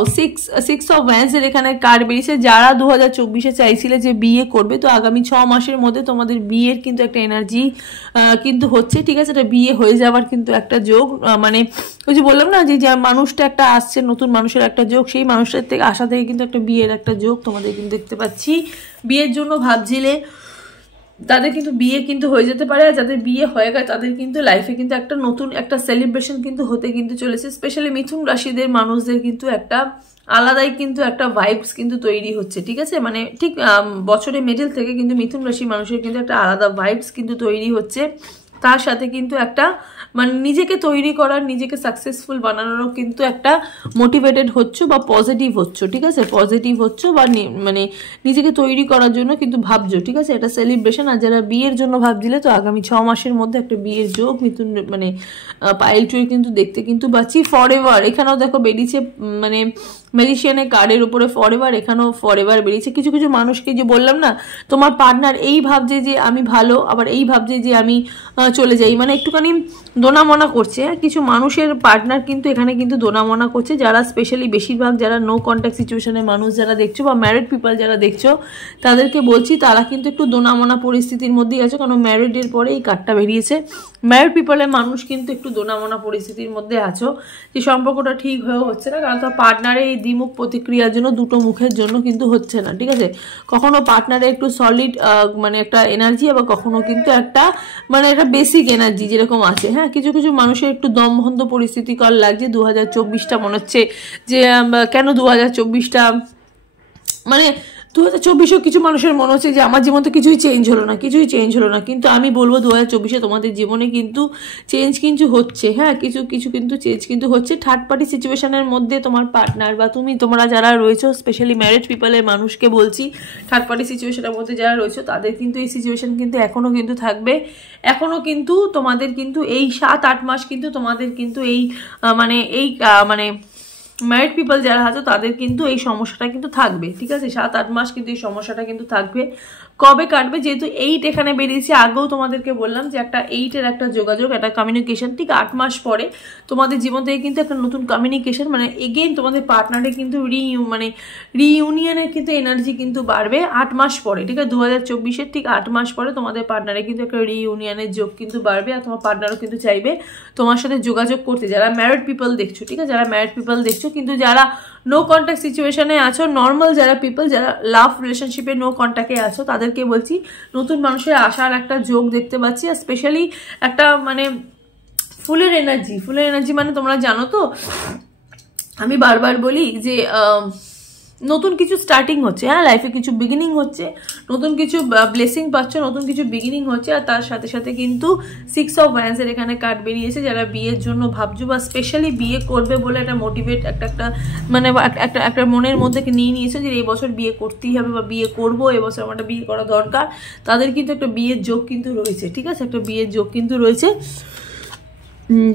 6 অফ ওয়ান্ডসের এখানে কার্ড বেরিয়েছে। যারা 2024-এ চাইছিলে যে বিয়ে করবে, তো আগামী 6 মাসের মধ্যে তোমাদের বিয়ের কিন্তু একটা এনার্জি কিন্তু হচ্ছে। ঠিক আছে, এটা বিয়ে হয়ে যাওয়ার কিন্তু একটা যোগ, মানে ওই যে বললাম না যে মানুষটা একটা আসছে, নতুন মানুষের একটা যোগ, সেই মানুষের থেকে আসা থেকে কিন্তু একটা বিয়ের একটা যোগ তোমাদের কিন্তু দেখতে পাচ্ছি। বিয়ের জন্য ভাবছিলে, তাদের কিন্তু বিয়ে কিন্তু হয়ে যেতে পারে, আর যাদের বিয়ে হয়ে গেছে তাদের কিন্তু লাইফে কিন্তু একটা নতুন একটা সেলিব্রেশন কিন্তু হতে কিন্তু চলেছে। স্পেশালি মিথুন রাশিদের মানুষদের কিন্তু একটা আলাদাই কিন্তু একটা ভাইবস কিন্তু তৈরি হচ্ছে, ঠিক আছে? মানে ঠিক বছরের মিডল থেকে কিন্তু মিথুন রাশি মানুষের কিন্তু একটা আলাদা ভাইবস কিন্তু তৈরি হচ্ছে। তার সাথে কিন্তু একটা মানে নিজেকে তৈরি করার, নিজেকে সাকসেসফুল বানানোরও কিন্তু একটা মোটিভেটেড হচ্ছে বা পজিটিভ হচ্ছে, ঠিক আছে? পজিটিভ হচ্ছে বা মানে নিজেকে তৈরি করার জন্য কিন্তু ভাবছো, ঠিক আছে? এটা সেলিব্রেশন। আর যারা বিয়ের জন্য ভাবছিলে তো আগামী 6 মাসের মধ্যে একটা বিয়ের যোগ মিথুন মানে পাইল টুয়ে কিন্তু দেখতে কিন্তু পাচ্ছি। ফরএভার এখানেও দেখো বেরিয়েছে, মানে ম্যাজিশিয়ানের কার্ডের উপরে ফরএভার, এখানেও ফরএভার বেরিয়েছে। কিছু কিছু মানুষকে যে বললাম না, তোমার পার্টনার এই ভাবছে যে আমি ভালো, আবার এই ভাবছে যে আমি চলে যাই, মানে একটুখানি দোনামনা করছে। কিছু মানুষের পার্টনার কিন্তু এখানে কিন্তু দোনামনা করছে, যারা স্পেশালি বেশিরভাগ যারা নো কন্ট্যাক্ট সিচুয়েশনের মানুষ যারা দেখছো বা ম্যারিড পিপল যারা দেখছো তাদেরকে বলছি তারা কিন্তু একটু দোনামনা পরিস্থিতির মধ্যেই আছে, কারণ ম্যারিডের পরে এই কার্ডটা বেরিয়েছে। ম্যারিড পিপলের মানুষ কিন্তু একটু দোনামনা পরিস্থিতির মধ্যে আছো, যে সম্পর্কটা ঠিক হয়ে হচ্ছে না, কারণ তার পার্টনারের এই দ্বিমুখ প্রতিক্রিয়ার জন্য, দুটো মুখের জন্য কিন্তু হচ্ছে না, ঠিক আছে? কখনো পার্টনারের একটু সলিড মানে একটা এনার্জি, আবার কখনো কিন্তু একটা মানে একটা বেসিক এনার্জি যেরকম আছে। হ্যাঁ, কিছু কিছু মানুষের একটু দমবন্ধ পরিস্থিতিকর লাগছে 2024টা, মনে হচ্ছে যে কেন 2024টা মানে 2024-এও কিছু মানুষের মনে হচ্ছে যে আমার জীবন তো কিছুই চেঞ্জ হলো না, কিছুই চেঞ্জ হলো না। কিন্তু আমি বলবো 2024-এ তোমাদের জীবনে কিন্তু চেঞ্জ কিন্তু হচ্ছে। হ্যাঁ, কিছু কিছু কিন্তু চেঞ্জ কিন্তু হচ্ছে। থার্ড পার্টি সিচুয়েশনের মধ্যে তোমার পার্টনার বা তোমরা যারা রয়েছো, স্পেশালি ম্যারেজ পিপলের মানুষকে বলছি, থার্ড পার্টি সিচুয়েশনের মধ্যে যারা রয়েছো তাদের কিন্তু এই সিচুয়েশন কিন্তু এখনও কিন্তু থাকবে। এখনও কিন্তু তোমাদের কিন্তু এই 7-8 মাস কিন্তু তোমাদের কিন্তু এই মানে ম্যারিড পিপল যারা আছে তাদের কিন্তু এই সমস্যাটা কিন্তু থাকবে, ঠিক আছে? 7-8 মাস কিন্তু এই সমস্যাটা কিন্তু থাকবে। কবে কাটবে? যেহেতু 8 এখানে বেরিয়েছে, আগেও তোমাদেরকে বললাম যে একটা 8-এর একটা যোগাযোগ, একটা কমিউনিকেশন, ঠিক 8 মাস পরে তোমাদের জীবন থেকে কিন্তু একটা নতুন কমিউনিকেশন, মানে এগেইন তোমাদের পার্টনারে কিন্তু রিইউনিয়নের কিন্তু এনার্জি কিন্তু বাড়বে 8 মাস পরে, ঠিক আছে? 2024-এর ঠিক 8 মাস পরে তোমাদের পার্টনারে কিন্তু একটা রিইউনিয়নের যোগ কিন্তু বাড়বে, আর তোমার পার্টনারও কিন্তু চাইবে তোমার সাথে যোগাযোগ করতে। যারা ম্যারিড পিপল দেখছো, ঠিক আছে? যারা ম্যারিড পিপল দেখছো, কিন্তু যারা নো কন্ট্যাক্ট সিচুয়েশনে আছো, নর্মাল যারা পিপল যারা লাভ রিলেশনশিপে নো কন্ট্যাক্টে আছো, তাদেরকে বলছি নতুন মানুষের আসার একটা যোগ দেখতে পাচ্ছি। আর স্পেশালি একটা মানে ফুলের এনার্জি মানে তোমরা জানো তো, আমি বারবার বলি যে নতুন কিছু স্টার্টিং হচ্ছে। হ্যাঁ, লাইফে কিছু বিগিনিং হচ্ছে, নতুন কিছু ব্লেসিং পাচ্ছ, নতুন কিছু বিগিনিং হচ্ছে। আর তার সাথে সাথে কিন্তু 6 অফ ওয়ান্ডসের এখানে কার্ড বেরিয়েছে। যারা বিয়ের জন্য ভাবছো বা স্পেশালি বিয়ে করবে বলে একটা মোটিভেট একটা মানে একটা মনের মধ্যে নিয়ে নিয়েছে যে এই বছর বিয়ে করতেই হবে বা বিয়ে করবো, এবছর আমার একটা বিয়ে করা দরকার, তাদের কিন্তু একটা বিয়ের যোগ কিন্তু রয়েছে, ঠিক আছে? একটা বিয়ের যোগ কিন্তু রয়েছে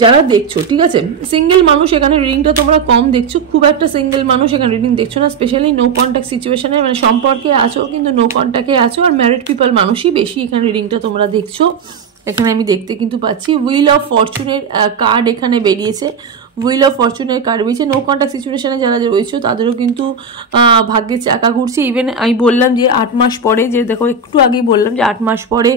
যারা দেখছো, ঠিক আছে? সিঙ্গেল মানুষ এখানে রিডিংটা তোমরা কম দেখছো, খুব একটা সিঙ্গেল মানুষ এখানে রিডিং দেখছো না। স্পেশালি নো কন্ট্যাক্ট সিচুয়েশনে মানে সম্পর্কে আছো কিন্তু নো কন্ট্যাক্টে আছো, আর ম্যারিড পিপল মানুষই বেশি এখানে রিডিংটা তোমরা দেখছো। এখানে আমি দেখতে কিন্তু পাচ্ছি হুইল অফ ফরচুনের কার্ড এখানে বেরিয়েছে। হুইল অফ ফরচুনের কার্ড বেরিয়েছে। নো কন্ট্যাক্ট সিচুয়েশনে যারা রয়েছে তাদেরও কিন্তু ভাগ্যের চাকা ঘুরছে। ইভেন আমি বললাম যে 8 মাস পরে, যে দেখো একটু আগেই বললাম যে 8 মাস পরে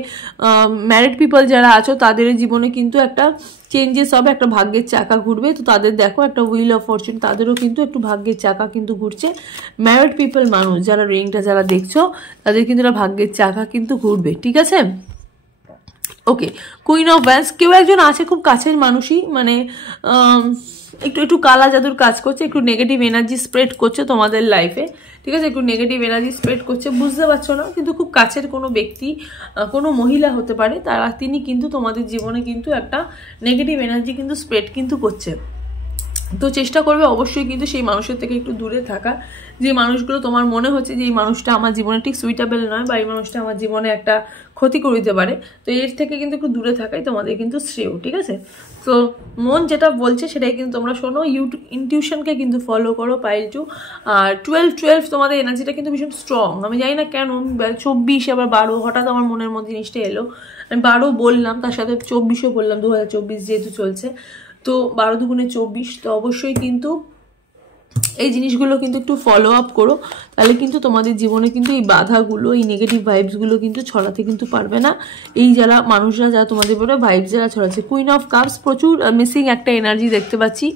ম্যারিড পিপল যারা আছো তাদের জীবনে কিন্তু একটা চেঞ্জেস হবে, একটা ভাগ্যের চাকা ঘুরবে। তো তাদের দেখো একটা হুইল অফ ফরচুন, তাদেরও কিন্তু একটু ভাগ্যের চাকা কিন্তু ঘুরছে। ম্যারিড পিপল মানুষ যারা রিংটা যারা দেখছো তাদের কিন্তু একটা ভাগ্যের চাকা কিন্তু ঘুরবে, ঠিক আছে? ওকে, কুইন অফ ওয়ান্ডস, কেউ একজন আছে খুব কাছের মানুষই, মানে একটু কালা জাদুর কাজ করছে, একটু নেগেটিভ এনার্জি স্প্রেড করছে তোমাদের লাইফে, ঠিক আছে? একটু নেগেটিভ এনার্জি স্প্রেড করছে, বুঝতে পারছো না, কিন্তু খুব কাছের কোনো ব্যক্তি, কোনো মহিলা হতে পারে, তিনি কিন্তু তোমাদের জীবনে কিন্তু একটা নেগেটিভ এনার্জি কিন্তু স্প্রেড কিন্তু করছে। তো চেষ্টা করবে অবশ্যই কিন্তু সেই মানুষের থেকে একটু দূরে থাকা। যে মানুষগুলো তোমার মনে হচ্ছে যে এই মানুষটা আমার জীবনে ঠিক সুইটেবল নয় বা এই মানুষটা আমার জীবনে একটা ক্ষতি করে দিতে পারে, তো এর থেকে কিন্তু একটু দূরে থাকাই তোমাদের কিন্তু শ্রেয়, ঠিক আছে? তো মন যেটা বলছে সেটাই কিন্তু তোমরা শোনো, ইনটিউশনকে কিন্তু ফলো করো পাইল টু। আর 12 তোমাদের এনার্জিটা কিন্তু ভীষণ স্ট্রং। আমি জানি না কেন 24 আবার 12 হঠাৎ আমার মনের মধ্যে জিনিসটা এলো। আমি 12 বললাম, তার সাথে 24ও বললাম, 2024 যেহেতু চলছে, তো 12 দুগুণে 24। তো অবশ্যই কিন্তু এই জিনিসগুলো কিন্তু একটু ফলো আপ করো, তাহলে কিন্তু তোমাদের জীবনে কিন্তু এই বাধাগুলো, এই নেগেটিভ ভাইবসগুলো কিন্তু ছড়াতে কিন্তু পারবে না। এই যারা মানুষরা, যারা তোমাদের উপরে ভাইবস যারা ছড়াচ্ছে, কুইন অফ কাপস, প্রচুর মিসিং একটা এনার্জি দেখতে পাচ্ছি।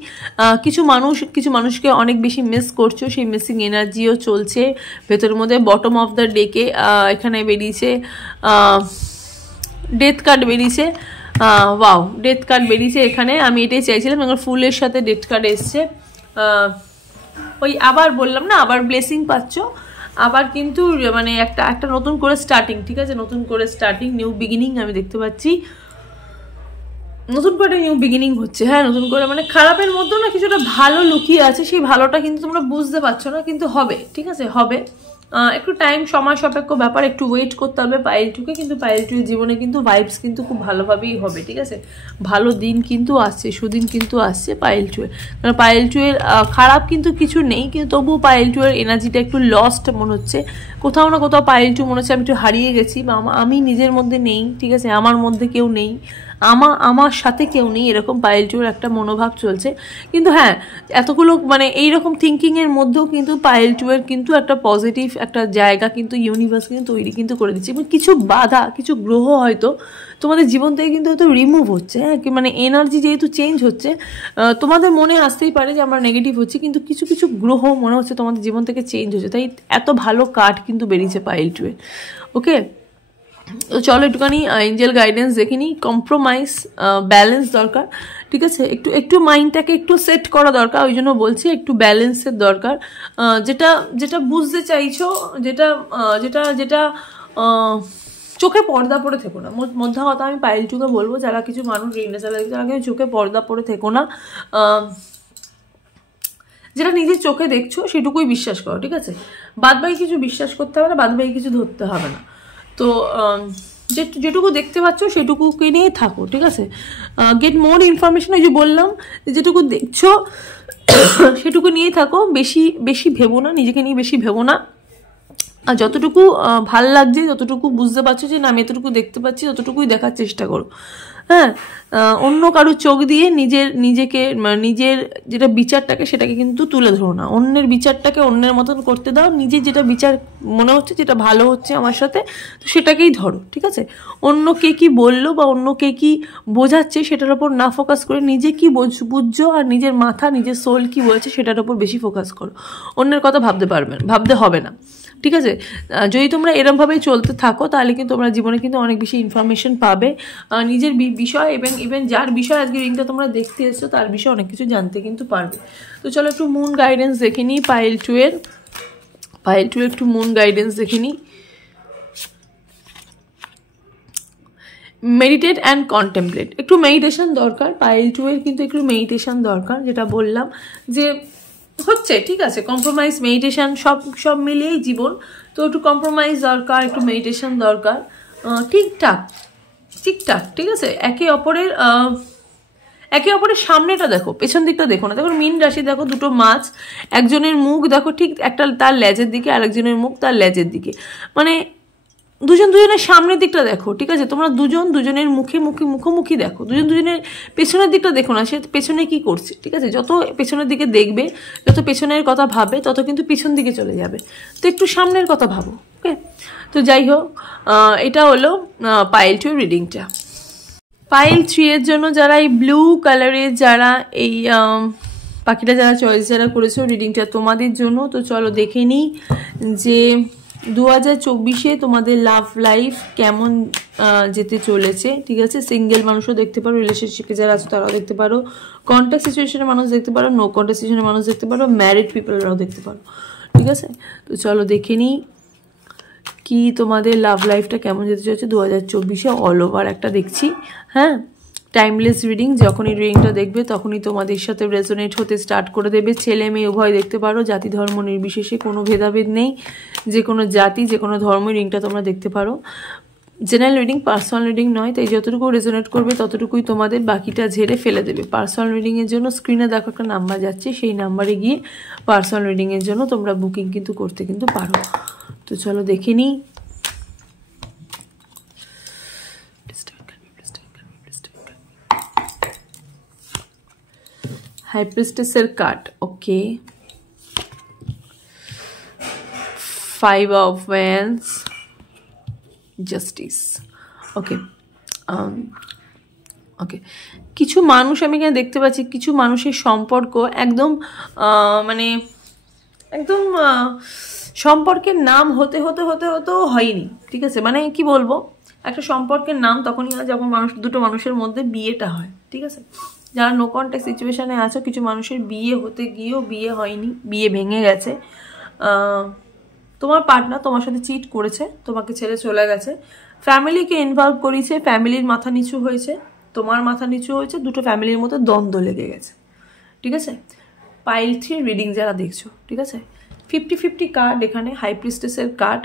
কিছু মানুষকে অনেক বেশি মিস করছো, সেই মিসিং এনার্জিও চলছে ভেতরের মধ্যে। বটম অফ দ্য ডেকে এখানে বেরিয়েছে ডেথ কার্ড বেরিয়েছে। ওয়াও, ডেথ কার্ড বেরিয়েছে এখানে। আমি এটাই চাইছিলাম, আমার ফুলের সাথে ডেথ কার্ড এসছে। ওই আবার বললাম না, আবার ব্লেসিং পাচ্ছ, আবার কিন্তু মানে একটা নতুন করে স্টার্টিং, ঠিক আছে, নতুন করে স্টার্টিং, নিউ বিগিনিং আমি দেখতে পাচ্ছি। নতুন করে নিউ বিগিনিং হচ্ছে, হ্যাঁ, নতুন করে, মানে খারাপের মধ্যেও না কিছুটা ভালো লুকিয়ে আছে, সেই ভালোটা কিন্তু তোমরা বুঝতে পারছো না, কিন্তু হবে, ঠিক আছে, হবে। একটু টাইম, সময় সাপেক্ষ ব্যাপার, একটু ওয়েট করতে হবে পাইল টুকে। কিন্তু পাইল টুর জীবনে কিন্তু ভাইবস কিন্তু খুব ভালোভাবেই হবে, ঠিক আছে, ভালো দিন কিন্তু আসছে, সুদিন কিন্তু আসছে পাইল টুয়ের। কারণ পাইল টুয়ের খারাপ কিন্তু কিছু নেই, কিন্তু তবুও পাইল টুয়ের এনার্জিটা একটু লস্ট মনে হচ্ছে, কোথাও না কোথাও পাইল টু মনে হচ্ছে আমি একটু হারিয়ে গেছি, বা আমি নিজের মধ্যে নেই, ঠিক আছে, আমার মধ্যে কেউ নেই, আমার সাথে কেউ নেই, এরকম পাইল টুয়ের একটা মনোভাব চলছে। কিন্তু হ্যাঁ, এতগুলো মানে এইরকম থিঙ্কিংয়ের মধ্যেও কিন্তু পাইল টুয়ের কিন্তু একটা পজিটিভ একটা জায়গা কিন্তু ইউনিভার্স কিন্তু তৈরি কিন্তু করে দিচ্ছে। এবং কিছু বাধা, কিছু গ্রহ হয়তো তোমাদের জীবন থেকে কিন্তু হয়তো রিমুভ হচ্ছে, হ্যাঁ, মানে এনার্জি যেহেতু চেঞ্জ হচ্ছে, তোমাদের মনে আসতেই পারে যে আমরা নেগেটিভ হচ্ছে, কিন্তু কিছু কিছু গ্রহ মনে হচ্ছে তোমাদের জীবন থেকে চেঞ্জ হচ্ছে, তাই এত ভালো কার্ড কিন্তু বেরিয়েছে পাইল টুয়ের। ওকে, তো চলো একটুখানি এঞ্জেল গাইডেন্স দেখে নিই। কম্প্রোমাইজ, ব্যালেন্স দরকার, ঠিক আছে, একটু মাইন্ডটাকে একটু সেট করা দরকার, ওই জন্য বলছি একটু ব্যালেন্সের দরকার। যেটা বুঝতে চাইছো, যেটা যেটা যেটা চোখে পর্দা পরে থেকো না, মধ্যা কথা আমি পাইল টুকে বলবো, যারা কিছু মানুষ যারা কিন্তু চোখে পর্দা পরে থেকো না, যেটা নিজের চোখে দেখছো সেটুকুই বিশ্বাস করো, ঠিক আছে, বাদবাকি কিছু বিশ্বাস করতে হবে না, বাদবাকি কিছু ধরতে হবে না। তো যেটুকু দেখতে পাচ্ছ সেটুকুকে নিয়ে থাকো, ঠিক আছে, গেট মোর ইনফরমেশন, ওই যে বললাম যেটুকু দেখছো সেটুকু নিয়েই থাকো, বেশি বেশি ভেবো না, নিজেকে নিয়ে বেশি ভেবো না। আর যতটুকু ভাল লাগছে, যতটুকু বুঝতে পারছো যে না আমি এতটুকু দেখতে পাচ্ছি, ততটুকুই দেখার চেষ্টা করো, হ্যাঁ, অন্য কারোর চোখ দিয়ে নিজেকে নিজের যেটা বিচারটাকে সেটাকে কিন্তু তুলে ধরো না, অন্যের বিচারটাকে অন্যের মতন করতে দাও, নিজের যেটা বিচার মনে হচ্ছে, যেটা ভালো হচ্ছে আমার সাথে, তো সেটাকেই ধরো, ঠিক আছে, অন্য কে কি বললো বা অন্য কে কি বোঝাচ্ছে সেটার ওপর না ফোকাস করে নিজে কি বুঝছো আর নিজের মাথা, নিজের সোল কি বলছে সেটার ওপর বেশি ফোকাস করো, অন্যের কথা ভাবতে হবে না, ঠিক আছে। যদি তোমরা এরমভাবেই চলতে থাকো তাহলে কিন্তু তোমরা জীবনে কিন্তু অনেক বেশি ইনফরমেশন পাবে, নিজের বিষয় এবং ইভেন যার বিষয় আজকে রিংটা তোমরা দেখতে এসছো তার বিষয়ে অনেক কিছু জানতে কিন্তু পারবে। তো চলো একটু মুন গাইডেন্স দেখে নিই পাইল টুয়ের একটু মুন গাইডেন্স দেখে নিই। মেডিটেট অ্যান্ড কন্টেমপ্লেট, একটু মেডিটেশন দরকার পাইল টুয়ের, কিন্তু একটু মেডিটেশন দরকার, যেটা বললাম যে হচ্ছে, ঠিক আছে, কম্প্রোমাইজ, মেডিটেশন সব মিলিয়েই জীবন, তো একটু কম্প্রোমাইজ দরকার, একটু মেডিটেশন দরকার, ঠিকঠাক, ঠিক আছে। একে অপরের সামনেটা দেখো, পেছন দিকটা দেখো না। দেখো মীন রাশি, দেখো দুটো মাছ, একজনের মুখ দেখো ঠিক একটা তার লেজের দিকে, আরেকজনের মুখ তার লেজের দিকে, মানে দুজনের সামনের দিকটা দেখো, ঠিক আছে, তোমরা দুজনের মুখোমুখি দেখো, দুজনের পেছনের দিকটা দেখো না, সে পেছনে কি করছে, ঠিক আছে, যত পেছনের দিকে দেখবে, যত পেছনের কথা ভাবে, তত কিন্তু পিছন দিকে চলে যাবে, তো একটু সামনের কথা ভাবো, ওকে। তো যাই হোক, এটা হলো পাইল টু রিডিংটা। পাইল 3 এর জন্য যারা এই ব্লু কালারের, যারা এই পাখিটা যারা চয়েস যারা করেছো, রিডিংটা তোমাদের জন্য। তো চলো দেখে নিই যে 2024-এ তোমাদের লাভ লাইফ কেমন যেতে চলেছে, ঠিক আছে। সিঙ্গেল মানুষও দেখতে পারো, রিলেশনশিপে যারা আছো তারাও দেখতে পারো, কন্ট্যাক্ট সিচুয়েশনের মানুষ দেখতে পারো, নো কন্ট্যাক্ট সিচুয়েশনের মানুষ দেখতে পারো, ম্যারিড পিপলরাও দেখতে পারো, ঠিক আছে। তো চলো দেখে নিই কি তোমাদের লাভ লাইফটা কেমন যেতে চলেছে 2024-এ, অল ওভার একটা দেখছি, হ্যাঁ। টাইমলেস রিডিং, যখনই রিডিংটা দেখবে তখনই তোমাদের সাথে রেজোনেট হতে স্টার্ট করে দেবে। ছেলে মেয়ে উভয় দেখতে পারো, জাতি ধর্ম নির্বিশেষে, কোনো ভেদাভেদ নেই, যে কোনো জাতি, যে কোনো ধর্ম রিডিংটা তোমরা দেখতে পারো। জেনারেল রিডিং, পার্সোনাল রিডিং নয়, তাই যতটুকু রেজোনেট করবে ততটুকুই তোমাদের, বাকিটা ঝেড়ে ফেলে দেবে। পার্সোনাল রিডিংয়ের জন্য স্ক্রিনে দেখো একটা নাম্বার যাচ্ছে, সেই নাম্বারে গিয়ে পার্সোনাল রিডিংয়ের জন্য তোমরা বুকিং কিন্তু করতে কিন্তু পারো। তো চলো দেখে নিই। হাই প্রিস্টেসের card, okay, 5 of Wands, Justice. Okay okay, কিছু মানুষ আমি এখানে দেখতে পাচ্ছি, কিছু মানুষের সম্পর্ক একদম মানে একদম সম্পর্কের নাম হতে হতে হতে হতেও হয়নি, ঠিক আছে? মানে কি বলবো, একটা সম্পর্কের নাম তখনই হয় যখন দুটো মানুষের মধ্যে বিয়েটা হয়, ঠিক আছে? যারা নো কন্ট্যাক্ট সিচুয়েশানে আছো, কিছু মানুষের বিয়ে হতে গিয়েও বিয়ে হয়নি, বিয়ে ভেঙে গেছে। তোমার পার্টনার তোমার সাথে চিট করেছে, তোমাকে ছেড়ে চলে গেছে, ফ্যামিলিকে ইনভলভ করেছে, ফ্যামিলির মাথা নিচু হয়েছে, তোমার মাথা নিচু হয়েছে, দুটো ফ্যামিলির মধ্যে দ্বন্দ্ব লেগে গেছে, ঠিক আছে? পাইল 3 রিডিং যারা দেখছো, ঠিক আছে, 50-50 কার্ড এখানে, হাই প্রিস্টেসের কার্ড।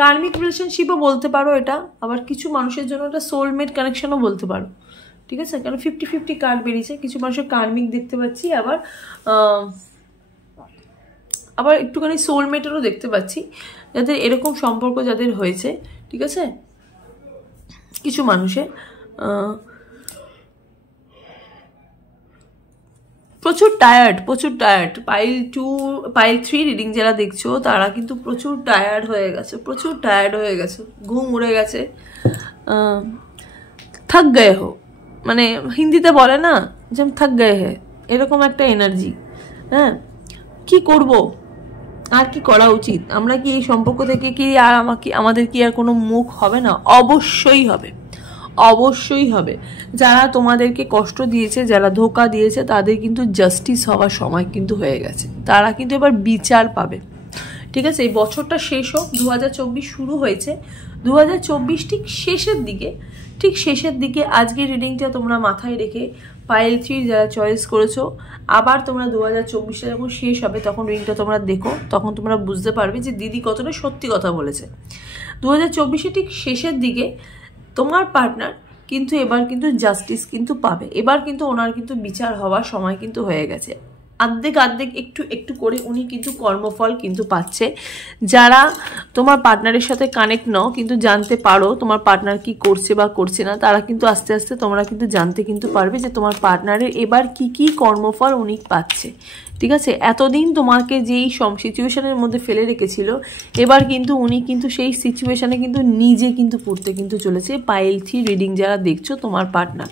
কার্মিক রিলেশনশিপও বলতে পারো এটা, আবার কিছু মানুষের জন্য এটা সোলমেট কানেকশনও বলতে পারো, ঠিক আছে? কারণ 50-50 কার্ড বেরিয়েছে, কিছু মানুষের কার্মিক দেখতে পাচ্ছি, আবার আবার একটুখানি সোলমেটেরও দেখতে পাচ্ছি, যাদের এরকম সম্পর্ক যাদের হয়েছে, ঠিক আছে? কিছু মানুষের প্রচুর টায়ার্ড, পাইল 3 রিডিং যারা দেখছো তারা কিন্তু প্রচুর টায়ার্ড হয়ে গেছে, ঘুম উড়ে গেছে, থক গয়ে হো, মানে হিন্দিতে বলে না যে থক গয়ে হে, এরকম একটা এনার্জি। হ্যাঁ, কি করব, আর কি করা উচিত? আমরা কি এই সম্পর্ক থেকে কি আর আমাদের কি আর কোনো মুখ হবে না? অবশ্যই হবে, অবশ্যই হবে। যারা তোমাদেরকে কষ্ট দিয়েছে, যারা ধোকা দিয়েছে, তাদের কিন্তু জাস্টিস হওয়ার সময় কিন্তু হয়ে গেছে, তারা কিন্তু এবার বিচার পাবে, ঠিক আছে? এই বছরটা শেষ হোক, 2024 শুরু হয়েছে, 2024 ঠিক শেষের দিকে আজকের রিডিংটা তোমরা মাথায় রেখে পাইল 3 যারা চয়েস করেছো, আবার তোমরা 2024 যখন শেষ হবে তখন রিডিংটা তোমরা দেখো, তখন তোমরা বুঝতে পারবে যে দিদি কতটা সত্যি কথা বলেছে। 2024 ঠিক শেষের দিকে তোমার পার্টনার কিন্তু এবার কিন্তু জাস্টিস কিন্তু পাবে, এবার কিন্তু ওনার কিন্তু বিচার হওয়ার সময় কিন্তু হয়ে গেছে। আর্ধেক একটু করে উনি কিন্তু কর্মফল কিন্তু পাচ্ছে। যারা তোমার পার্টনারের সাথে কানেক্ট নাও, কিন্তু জানতে পারো তোমার পার্টনার কি করছে বা করছে না, তারা কিন্তু আস্তে আস্তে তোমরা কিন্তু জানতে কিন্তু পারবে যে তোমার পার্টনারের এবার কি কর্মফল উনি পাচ্ছে, ঠিক আছে? এতদিন তোমাকে যেই সিচুয়েশনের মধ্যে ফেলে রেখেছিল, এবার কিন্তু উনি কিন্তু সেই সিচুয়েশনে কিন্তু নিজে কিন্তু পড়তে কিন্তু চলেছে। পাইল 3 রিডিং যারা দেখছো, তোমার পার্টনার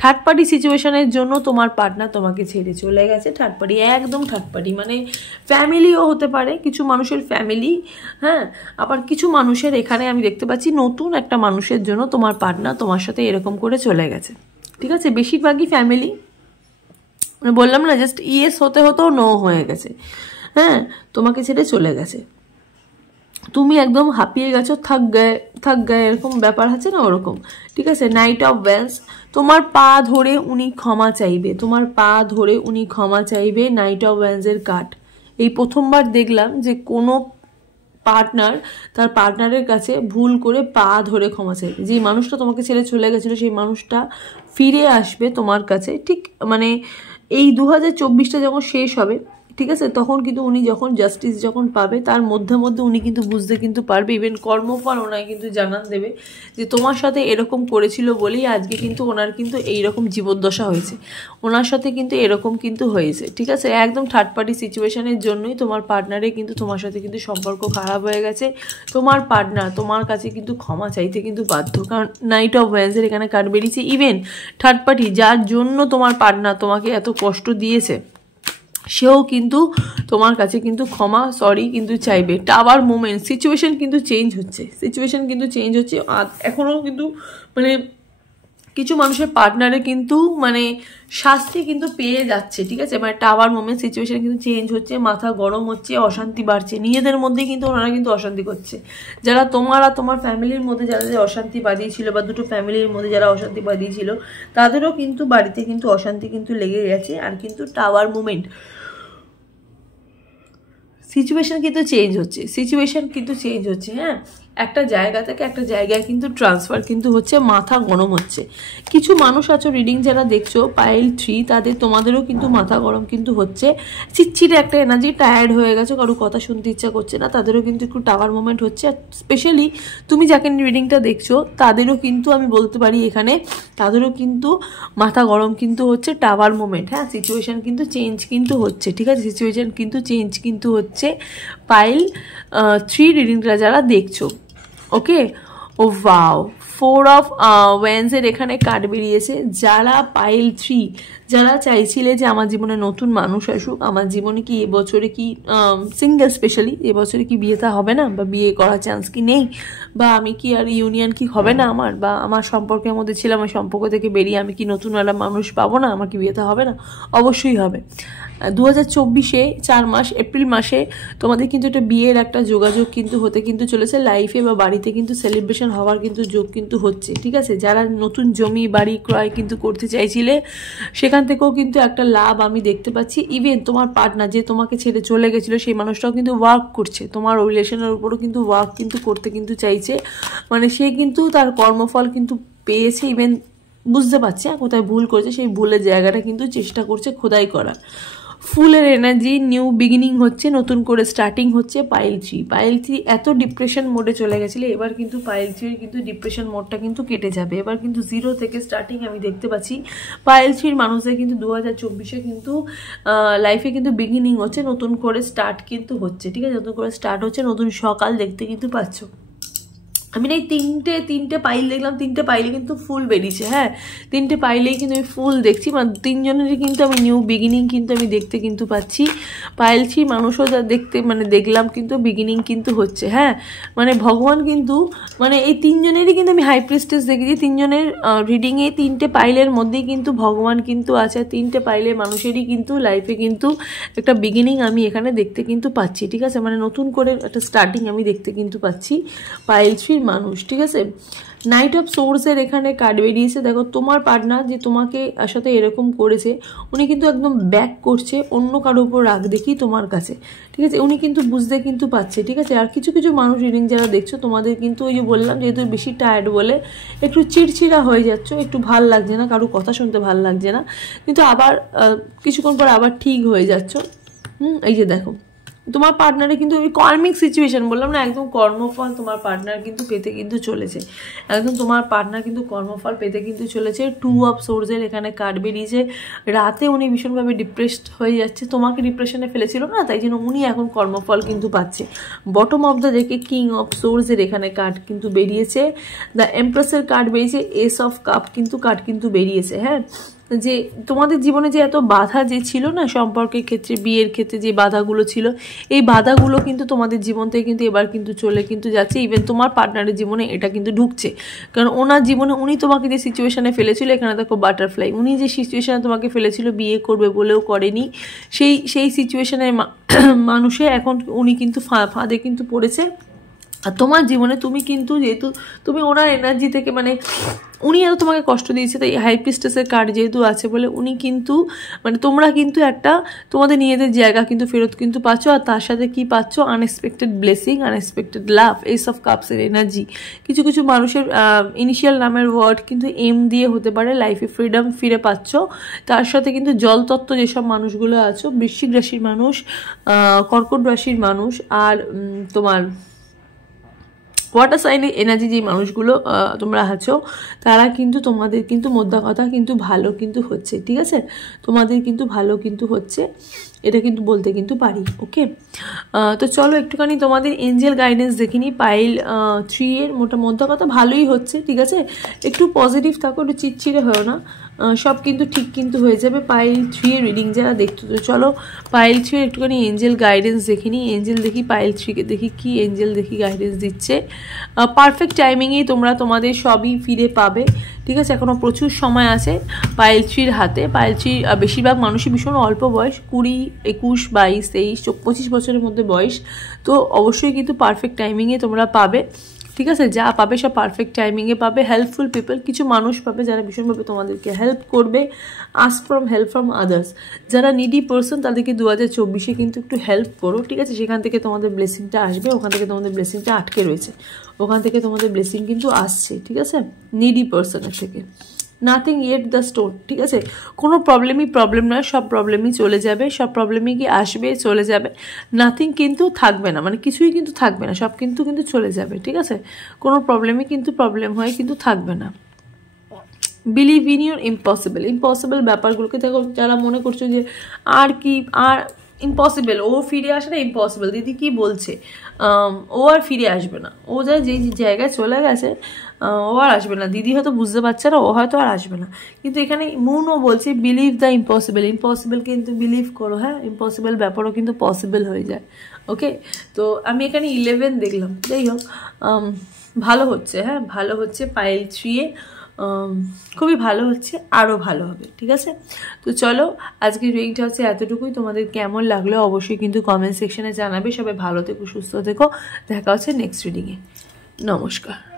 থার্ড পার্টি সিচুয়েশনের জন্য তোমার পার্টনার তোমাকে ছেড়ে চলে গেছে, থার্ড পার্টি, একদম থার্ড পার্টি, মানে ফ্যামিলিও হতে পারে, কিছু মানুষের ফ্যামিলি, হ্যাঁ, আবার কিছু মানুষের এখানে আমি দেখতে পাচ্ছি নতুন একটা মানুষের জন্য তোমার পার্টনার তোমার সাথে এরকম করে চলে গেছে, ঠিক আছে? বেশিরভাগই ফ্যামিলি, বললাম না, জাস্ট ইয়েস হতে হতেও নো হয়ে গেছে, হ্যাঁ, তোমাকে ছেড়ে চলে গেছে, তুমি একদম হাঁপিয়ে গেছো, থাক গায়ে এরকম ব্যাপার আছে না, ওরকম, ঠিক আছে? নাইট অফ ওয়ান্ডস, তোমার পা ধরে উনি ক্ষমা চাইবে, নাইট অফ ওয়ান্ডসের কার্ড। এই প্রথমবার দেখলাম যে কোনো পার্টনার তার পার্টনারের কাছে ভুল করে পা ধরে ক্ষমা চাইবে। যে মানুষটা তোমাকে ছেড়ে চলে গেছিলো, সেই মানুষটা ফিরে আসবে তোমার কাছে, ঠিক মানে এই 2024টা যখন শেষ হবে, ঠিক আছে, তখন কিন্তু উনি যখন জাস্টিস যখন পাবে, তার মধ্যে উনি কিন্তু বুঝতে কিন্তু পারবে, ইভেন কর্মফল ওনায় কিন্তু জানান দেবে যে তোমার সাথে এরকম করেছিল বলেই আজকে কিন্তু ওনার কিন্তু এইরকম জীবদ্দশা হয়েছে, ওনার সাথে কিন্তু এরকম কিন্তু হয়েছে, ঠিক আছে? একদম থার্ড পার্টি সিচুয়েশনের জন্যই তোমার পার্টনারে কিন্তু তোমার সাথে কিন্তু সম্পর্ক খারাপ হয়ে গেছে। তোমার পার্টনার তোমার কাছে কিন্তু ক্ষমা চাইতে কিন্তু বাধ্য, কারণ নাইট অফ ওয়ান্ডসের এখানে কার্ড বেরিয়েছে। ইভেন থার্ড পার্টি যার জন্য তোমার পার্টনার তোমাকে এত কষ্ট দিয়েছে, সেও কিন্তু তোমার কাছে কিন্তু ক্ষমা কিন্তু চাইবে। টাওয়ার মোমেন্ট, সিচুয়েশন কিন্তু চেঞ্জ হচ্ছে, এখনও কিন্তু মানে কিছু মানুষের পার্টনারে কিন্তু মানে শাস্তি কিন্তু পেয়ে যাচ্ছে, ঠিক আছে? মানে টাওয়ার মোমেন্ট, সিচুয়েশন কিন্তু চেঞ্জ হচ্ছে, মাথা গরম হচ্ছে, অশান্তি বাড়ছে, নিজেদের মধ্যেই কিন্তু ওনারা কিন্তু অশান্তি করছে। যারা তোমার ফ্যামিলির মধ্যে যারা অশান্তি বাঁধিয়েছিল, বা দুটো ফ্যামিলির মধ্যে যারা অশান্তি বাঁধিয়েছিল, তাদেরও কিন্তু বাড়িতে কিন্তু অশান্তি কিন্তু লেগে গেছে। আর কিন্তু টাওয়ার মোমেন্ট, সিচুয়েশন কিন্তু চেঞ্জ হচ্ছে, হ্যাঁ, একটা জায়গা থেকে একটা জায়গায় কিন্তু ট্রান্সফার কিন্তু হচ্ছে, মাথা গরম হচ্ছে। কিছু মানুষ আছো রিডিং যারা দেখছো পাইল 3, তাদের তোমাদেরও কিন্তু মাথা গরম কিন্তু হচ্ছে, চিটচিটে একটা এনার্জি, টায়ার্ড হয়ে গেছো, কারো কথা শুনতে ইচ্ছা করছে না, তাদেরও কিন্তু একটু টাওয়ার মোমেন্ট হচ্ছে। আর স্পেশালি তুমি যাকে রিডিংটা দেখছো, তাদেরও কিন্তু আমি বলতে পারি এখানে তাদেরও কিন্তু মাথা গরম কিন্তু হচ্ছে, টাওয়ার মোমেন্ট, হ্যাঁ, সিচুয়েশন কিন্তু চেঞ্জ কিন্তু হচ্ছে, ঠিক আছে? সিচুয়েশন কিন্তু চেঞ্জ কিন্তু হচ্ছে। হচ্ছে পাইল 3 রিডিংটা যারা দেখছো। ওকে, ও ওয়াও, 4 অফ ওয়ান্ডসের এখানে কার্ড বেরিয়েছে। যারা পাইল 3, যারা চাইছিলে যে আমার জীবনে নতুন মানুষ আসুক, আমার জীবনে কি এবছরে কি সিঙ্গেল স্পেশালি এবছরে কি বিয়েটা হবে না, বা বিয়ে করার চান্স কি নেই, বা আমি কি আর ইউনিয়ন কি হবে না আমার, বা আমার সম্পর্কের মধ্যে ছিলাম আমার সম্পর্ক থেকে বেরিয়ে আমি কি নতুন একটা মানুষ পাবো না, আমার কি বিয়েটা হবে না? অবশ্যই হবে। 2024-এ 4 মাস এপ্রিল মাসে তোমাদের কিন্তু একটা বিয়ের একটা যোগাযোগ কিন্তু হতে কিন্তু চলেছে। লাইফে বা বাড়িতে কিন্তু সেলিব্রেশন হওয়ার কিন্তু যোগ কিন্তু হচ্ছে, ঠিক আছে। যারা নতুন জমি বাড়ি ক্রয় কিন্তু করতে চাইছিলে, সেখান থেকেও কিন্তু একটা লাভ আমি দেখতে পাচ্ছি। ইভেন তোমার পার্টনার যে তোমাকে ছেড়ে চলে গেছিলো, সেই মানুষটাও কিন্তু ওয়ার্ক করছে, তোমার রিলেশনের উপরও কিন্তু ওয়ার্ক কিন্তু করতে কিন্তু চাইছে। মানে সে কিন্তু তার কর্মফল কিন্তু পেয়েছে, ইভেন বুঝতে পারছে কোথায় ভুল করেছে, সেই ভুলের জায়গাটা কিন্তু চেষ্টা করছে খোদাই করার। ফুলের এনার্জি, নিউ বিগিনিং হচ্ছে, নতুন করে স্টার্টিং হচ্ছে। পাইল 3 এত ডিপ্রেশন মোডে চলে গেছিলে, এবার কিন্তু পাইল 3 কিন্তু ডিপ্রেশন মোডটা কিন্তু কেটে যাবে। এবার কিন্তু 0 থেকে স্টার্টিং আমি দেখতে পাচ্ছি। পাইল 3 মানুষদের কিন্তু 2024-এ কিন্তু লাইফে কিন্তু বিগিনিং হচ্ছে, নতুন করে স্টার্ট কিন্তু হচ্ছে, ঠিক আছে। নতুন করে স্টার্ট হচ্ছে, নতুন সকাল দেখতে কিন্তু পাচ্ছ। আমি না এই তিনটে পাইল দেখলাম, 3টে পাইলে কিন্তু ফুল বেরিয়েছে। হ্যাঁ, 3টে পাইলেই কিন্তু আমি ফুল দেখছি, মানে 3 জনেরই কিন্তু আমি নিউ বিগিনিং কিন্তু আমি দেখতে কিন্তু পাচ্ছি। পাইল 3 মানুষও যা দেখতে মানে দেখলাম কিন্তু বিগিনিং কিন্তু হচ্ছে। হ্যাঁ, মানে ভগবান কিন্তু মানে এই 3 জনেরই কিন্তু আমি হাই প্রিস্টেস দেখেছি। 3 জনের রিডিংয়ে 3টে পাইলের মধ্যেই কিন্তু ভগবান কিন্তু আছে। 3টে পাইলের মানুষেরই কিন্তু লাইফে কিন্তু একটা বিগিনিং আমি এখানে দেখতে কিন্তু পাচ্ছি, ঠিক আছে। মানে নতুন করে একটা স্টার্টিং আমি দেখতে কিন্তু পাচ্ছি পাইল 3 মানুষ, ঠিক আছে। নাইট অফ সোর্সের এখানে কার্ড বেরিয়েছে। দেখো, তোমার পার্টনার যে তোমাকে সাথে এরকম করেছে, উনি কিন্তু একদম ব্যাক করছে অন্য কারোর উপর রাগ দেখি তোমার কাছে, ঠিক আছে। উনি কিন্তু বুঝতে কিন্তু পারছে, ঠিক আছে। আর কিছু কিছু মানুষ রিডিং যারা দেখছো, তোমাদের কিন্তু ওই যে বললাম, যেহেতু বেশি টায়ার্ড বলে একটু চিড়চিড়া হয়ে যাচ্ছ, একটু ভাল লাগছে না, কারো কথা শুনতে ভাল লাগছে না, কিন্তু আবার কিছুক্ষণ পর আবার ঠিক হয়ে যাচ্ছ। এই যে দেখো, তোমার পার্টনারে কিন্তু ওই কর্মিক সিচুয়েশন বললাম না, একদম কর্মফল তোমার পার্টনার কিন্তু পেতে কিন্তু চলেছে। একদম তোমার পার্টনার কিন্তু কর্মফল পেতে কিন্তু চলেছে। 2 অফ সোর্সের এখানে কার্ড বেরিয়েছে। রাতে উনি ভীষণভাবে ডিপ্রেসড হয়ে যাচ্ছে, তোমাকে ডিপ্রেশনে ফেলেছিল না, তাই জন্য উনি এখন কর্মফল কিন্তু পাচ্ছে। বটম অফ দ্য ডেকে কিং অফ সোর্সের এখানে কার্ড কিন্তু বেরিয়েছে। দ্য এমপ্রেসের কার্ড বেরিয়েছে। এস অফ কাপ কিন্তু কার্ড কিন্তু বেরিয়েছে। হ্যাঁ, যে তোমাদের জীবনে যে এত বাধা যে ছিল না, সম্পর্কের ক্ষেত্রে, বিয়ের ক্ষেত্রে যে বাধাগুলো ছিল, এই বাধাগুলো কিন্তু তোমাদের জীবন থেকে কিন্তু এবার কিন্তু চলে কিন্তু যাচ্ছে। ইভেন তোমার পার্টনারের জীবনে এটা কিন্তু ঢুকছে, কারণ ওনার জীবনে উনি তোমাকে যে সিচুয়েশানে ফেলেছিল, এখানে দেখো বাটারফ্লাই, উনি যে সিচুয়েশানে তোমাকে ফেলেছিল, বিয়ে করবে বলেও করেনি, সেই সিচুয়েশানের মানুষে এখন উনি কিন্তু ফাঁদে কিন্তু পড়েছে। আর তোমার জীবনে তুমি কিন্তু, যেহেতু তুমি ওনার এনার্জি থেকে মানে উনি এত তোমাকে কষ্ট দিয়েছে, তাই হাই প্রিস্টেসের কার্ড যেহেতু আছে বলে উনি কিন্তু মানে তোমরা কিন্তু একটা তোমাদের নিজেদের জায়গা কিন্তু ফেরত কিন্তু পাচ্ছ। আর তার সাথে কি পাচ্ছ? Unexpected blessing, unexpected love, ace of কাপসের এনার্জি। কিছু কিছু মানুষের ইনিশিয়াল নামের ওয়ার্ড কিন্তু এম দিয়ে হতে পারে। লাইফে ফ্রিডম ফিরে পাচ্ছ। তার সাথে কিন্তু জলতত্ত্ব যেসব মানুষগুলো আছো, বৃশ্চিক রাশির মানুষ, কর্কট রাশির মানুষ, আর তোমার ওয়াটার সাইনের এনার্জি যে মানুষগুলো তোমরা আছো, তারা কিন্তু তোমাদের কিন্তু মোদ্দা কথা কিন্তু ভালো কিন্তু হচ্ছে, ঠিক আছে। তোমাদের কিন্তু ভালো কিন্তু হচ্ছে, এটা কিন্তু বলতে কিন্তু পারি। ওকে, তো চলো একটুখানি তোমাদের এঞ্জেল গাইডেন্স দেখিনি। পাইল 3 এর মোদ্দা কথা ভালোই হচ্ছে, ঠিক আছে। একটু পজিটিভ থাকো, একটু চিটচিড়ে হয়েও না, সব কিন্তু ঠিক কিন্তু হয়ে যাবে। পাইল 3 এর রিডিং যারা দেখতো, তো চলো পাইল 3 এর একটুখানি এঞ্জেল গাইডেন্স দেখিনি। এঞ্জেল দেখি, পাইল 3 কে দেখি কি এঞ্জেল দেখি গাইডেন্স দিচ্ছে। পারফেক্ট টাইমিংয়েই তোমরা তোমাদের সবই ফিরে পাবে, ঠিক আছে। এখনও প্রচুর সময় আছে পাইল 3 হাতে। পাইল 3 বেশিরভাগ মানুষই ভীষণ অল্প বয়স, 20, 21, 22, 23, 25 বছরের মধ্যে বয়স, তো অবশ্যই কিন্তু পারফেক্ট টাইমিংয়ে তোমরা পাবে, ঠিক আছে। যা পাবে সব পারফেক্ট টাইমিংয়ে পাবে। হেল্পফুল পিপল, কিছু মানুষ পাবে যারা ভীষণভাবে তোমাদেরকে হেল্প করবে। Ask from help from others, যারা নিডি পার্সন তাদেরকে 2024-এ কিন্তু একটু হেল্প করো, ঠিক আছে। সেখান থেকে তোমাদের ব্লেসিংটা আসবে, ওখান থেকে তোমাদের ব্লেসিংটা আটকে রয়েছে, ওখান থেকে তোমাদের ব্লেসিং কিন্তু আসছে, ঠিক আছে, নিডি পার্সনের থেকে। নাথিং ইয়েট দ্য স্টোন, ঠিক আছে। কোনো প্রবলেম নয়, সব প্রবলেমই চলে যাবে, সব প্রবলেমই কি আসবে চলে যাবে। নাথিং কিন্তু থাকবে না, মানে কিছুই কিন্তু থাকবে না, সব কিন্তু চলে যাবে, ঠিক আছে। কোনো প্রবলেমই কিন্তু প্রবলেম হয়ে কিন্তু থাকবে না। বিলিভ ইন ইউর ইম্পসিবল ব্যাপারগুলোকে দেখো, যারা মনে করছো যে আর কি আর ইম্পসিবল, ও ফিরে আসে না, ইম্পসিবল। দিদি কি বলছে, ও আর ফিরে আসবে না, ও যা যে জায়গায় চলে গেছে ও আর আসবে না। দিদি হয়তো বুঝতে পারছে না, ও হয়তো আর আসবে না, কিন্তু এখানে মুনও বলছে বিলিভ দ্য ইম্পসিবল। ইম্পসিবল কিন্তু বিলিভ করো, হ্যাঁ, ইম্পসিবল ব্যাপারও কিন্তু পসিবল হয়ে যায়। ওকে, তো আমি এখানে 11 দেখলাম। যাই হোক, ভালো হচ্ছে, হ্যাঁ ভালো হচ্ছে। পাইল 3-এ খুবই ভালো হচ্ছে, আরও ভালো হবে, ঠিক আছে। তো চলো, আজকের রিডিংটা হচ্ছে এতটুকুই। তোমাদের কেমন লাগলো অবশ্যই কিন্তু কমেন্ট সেকশনে জানাবে। সবাই ভালো থেকো, সুস্থ থেকো, দেখা হচ্ছে নেক্সট রিডিংয়ে। নমস্কার।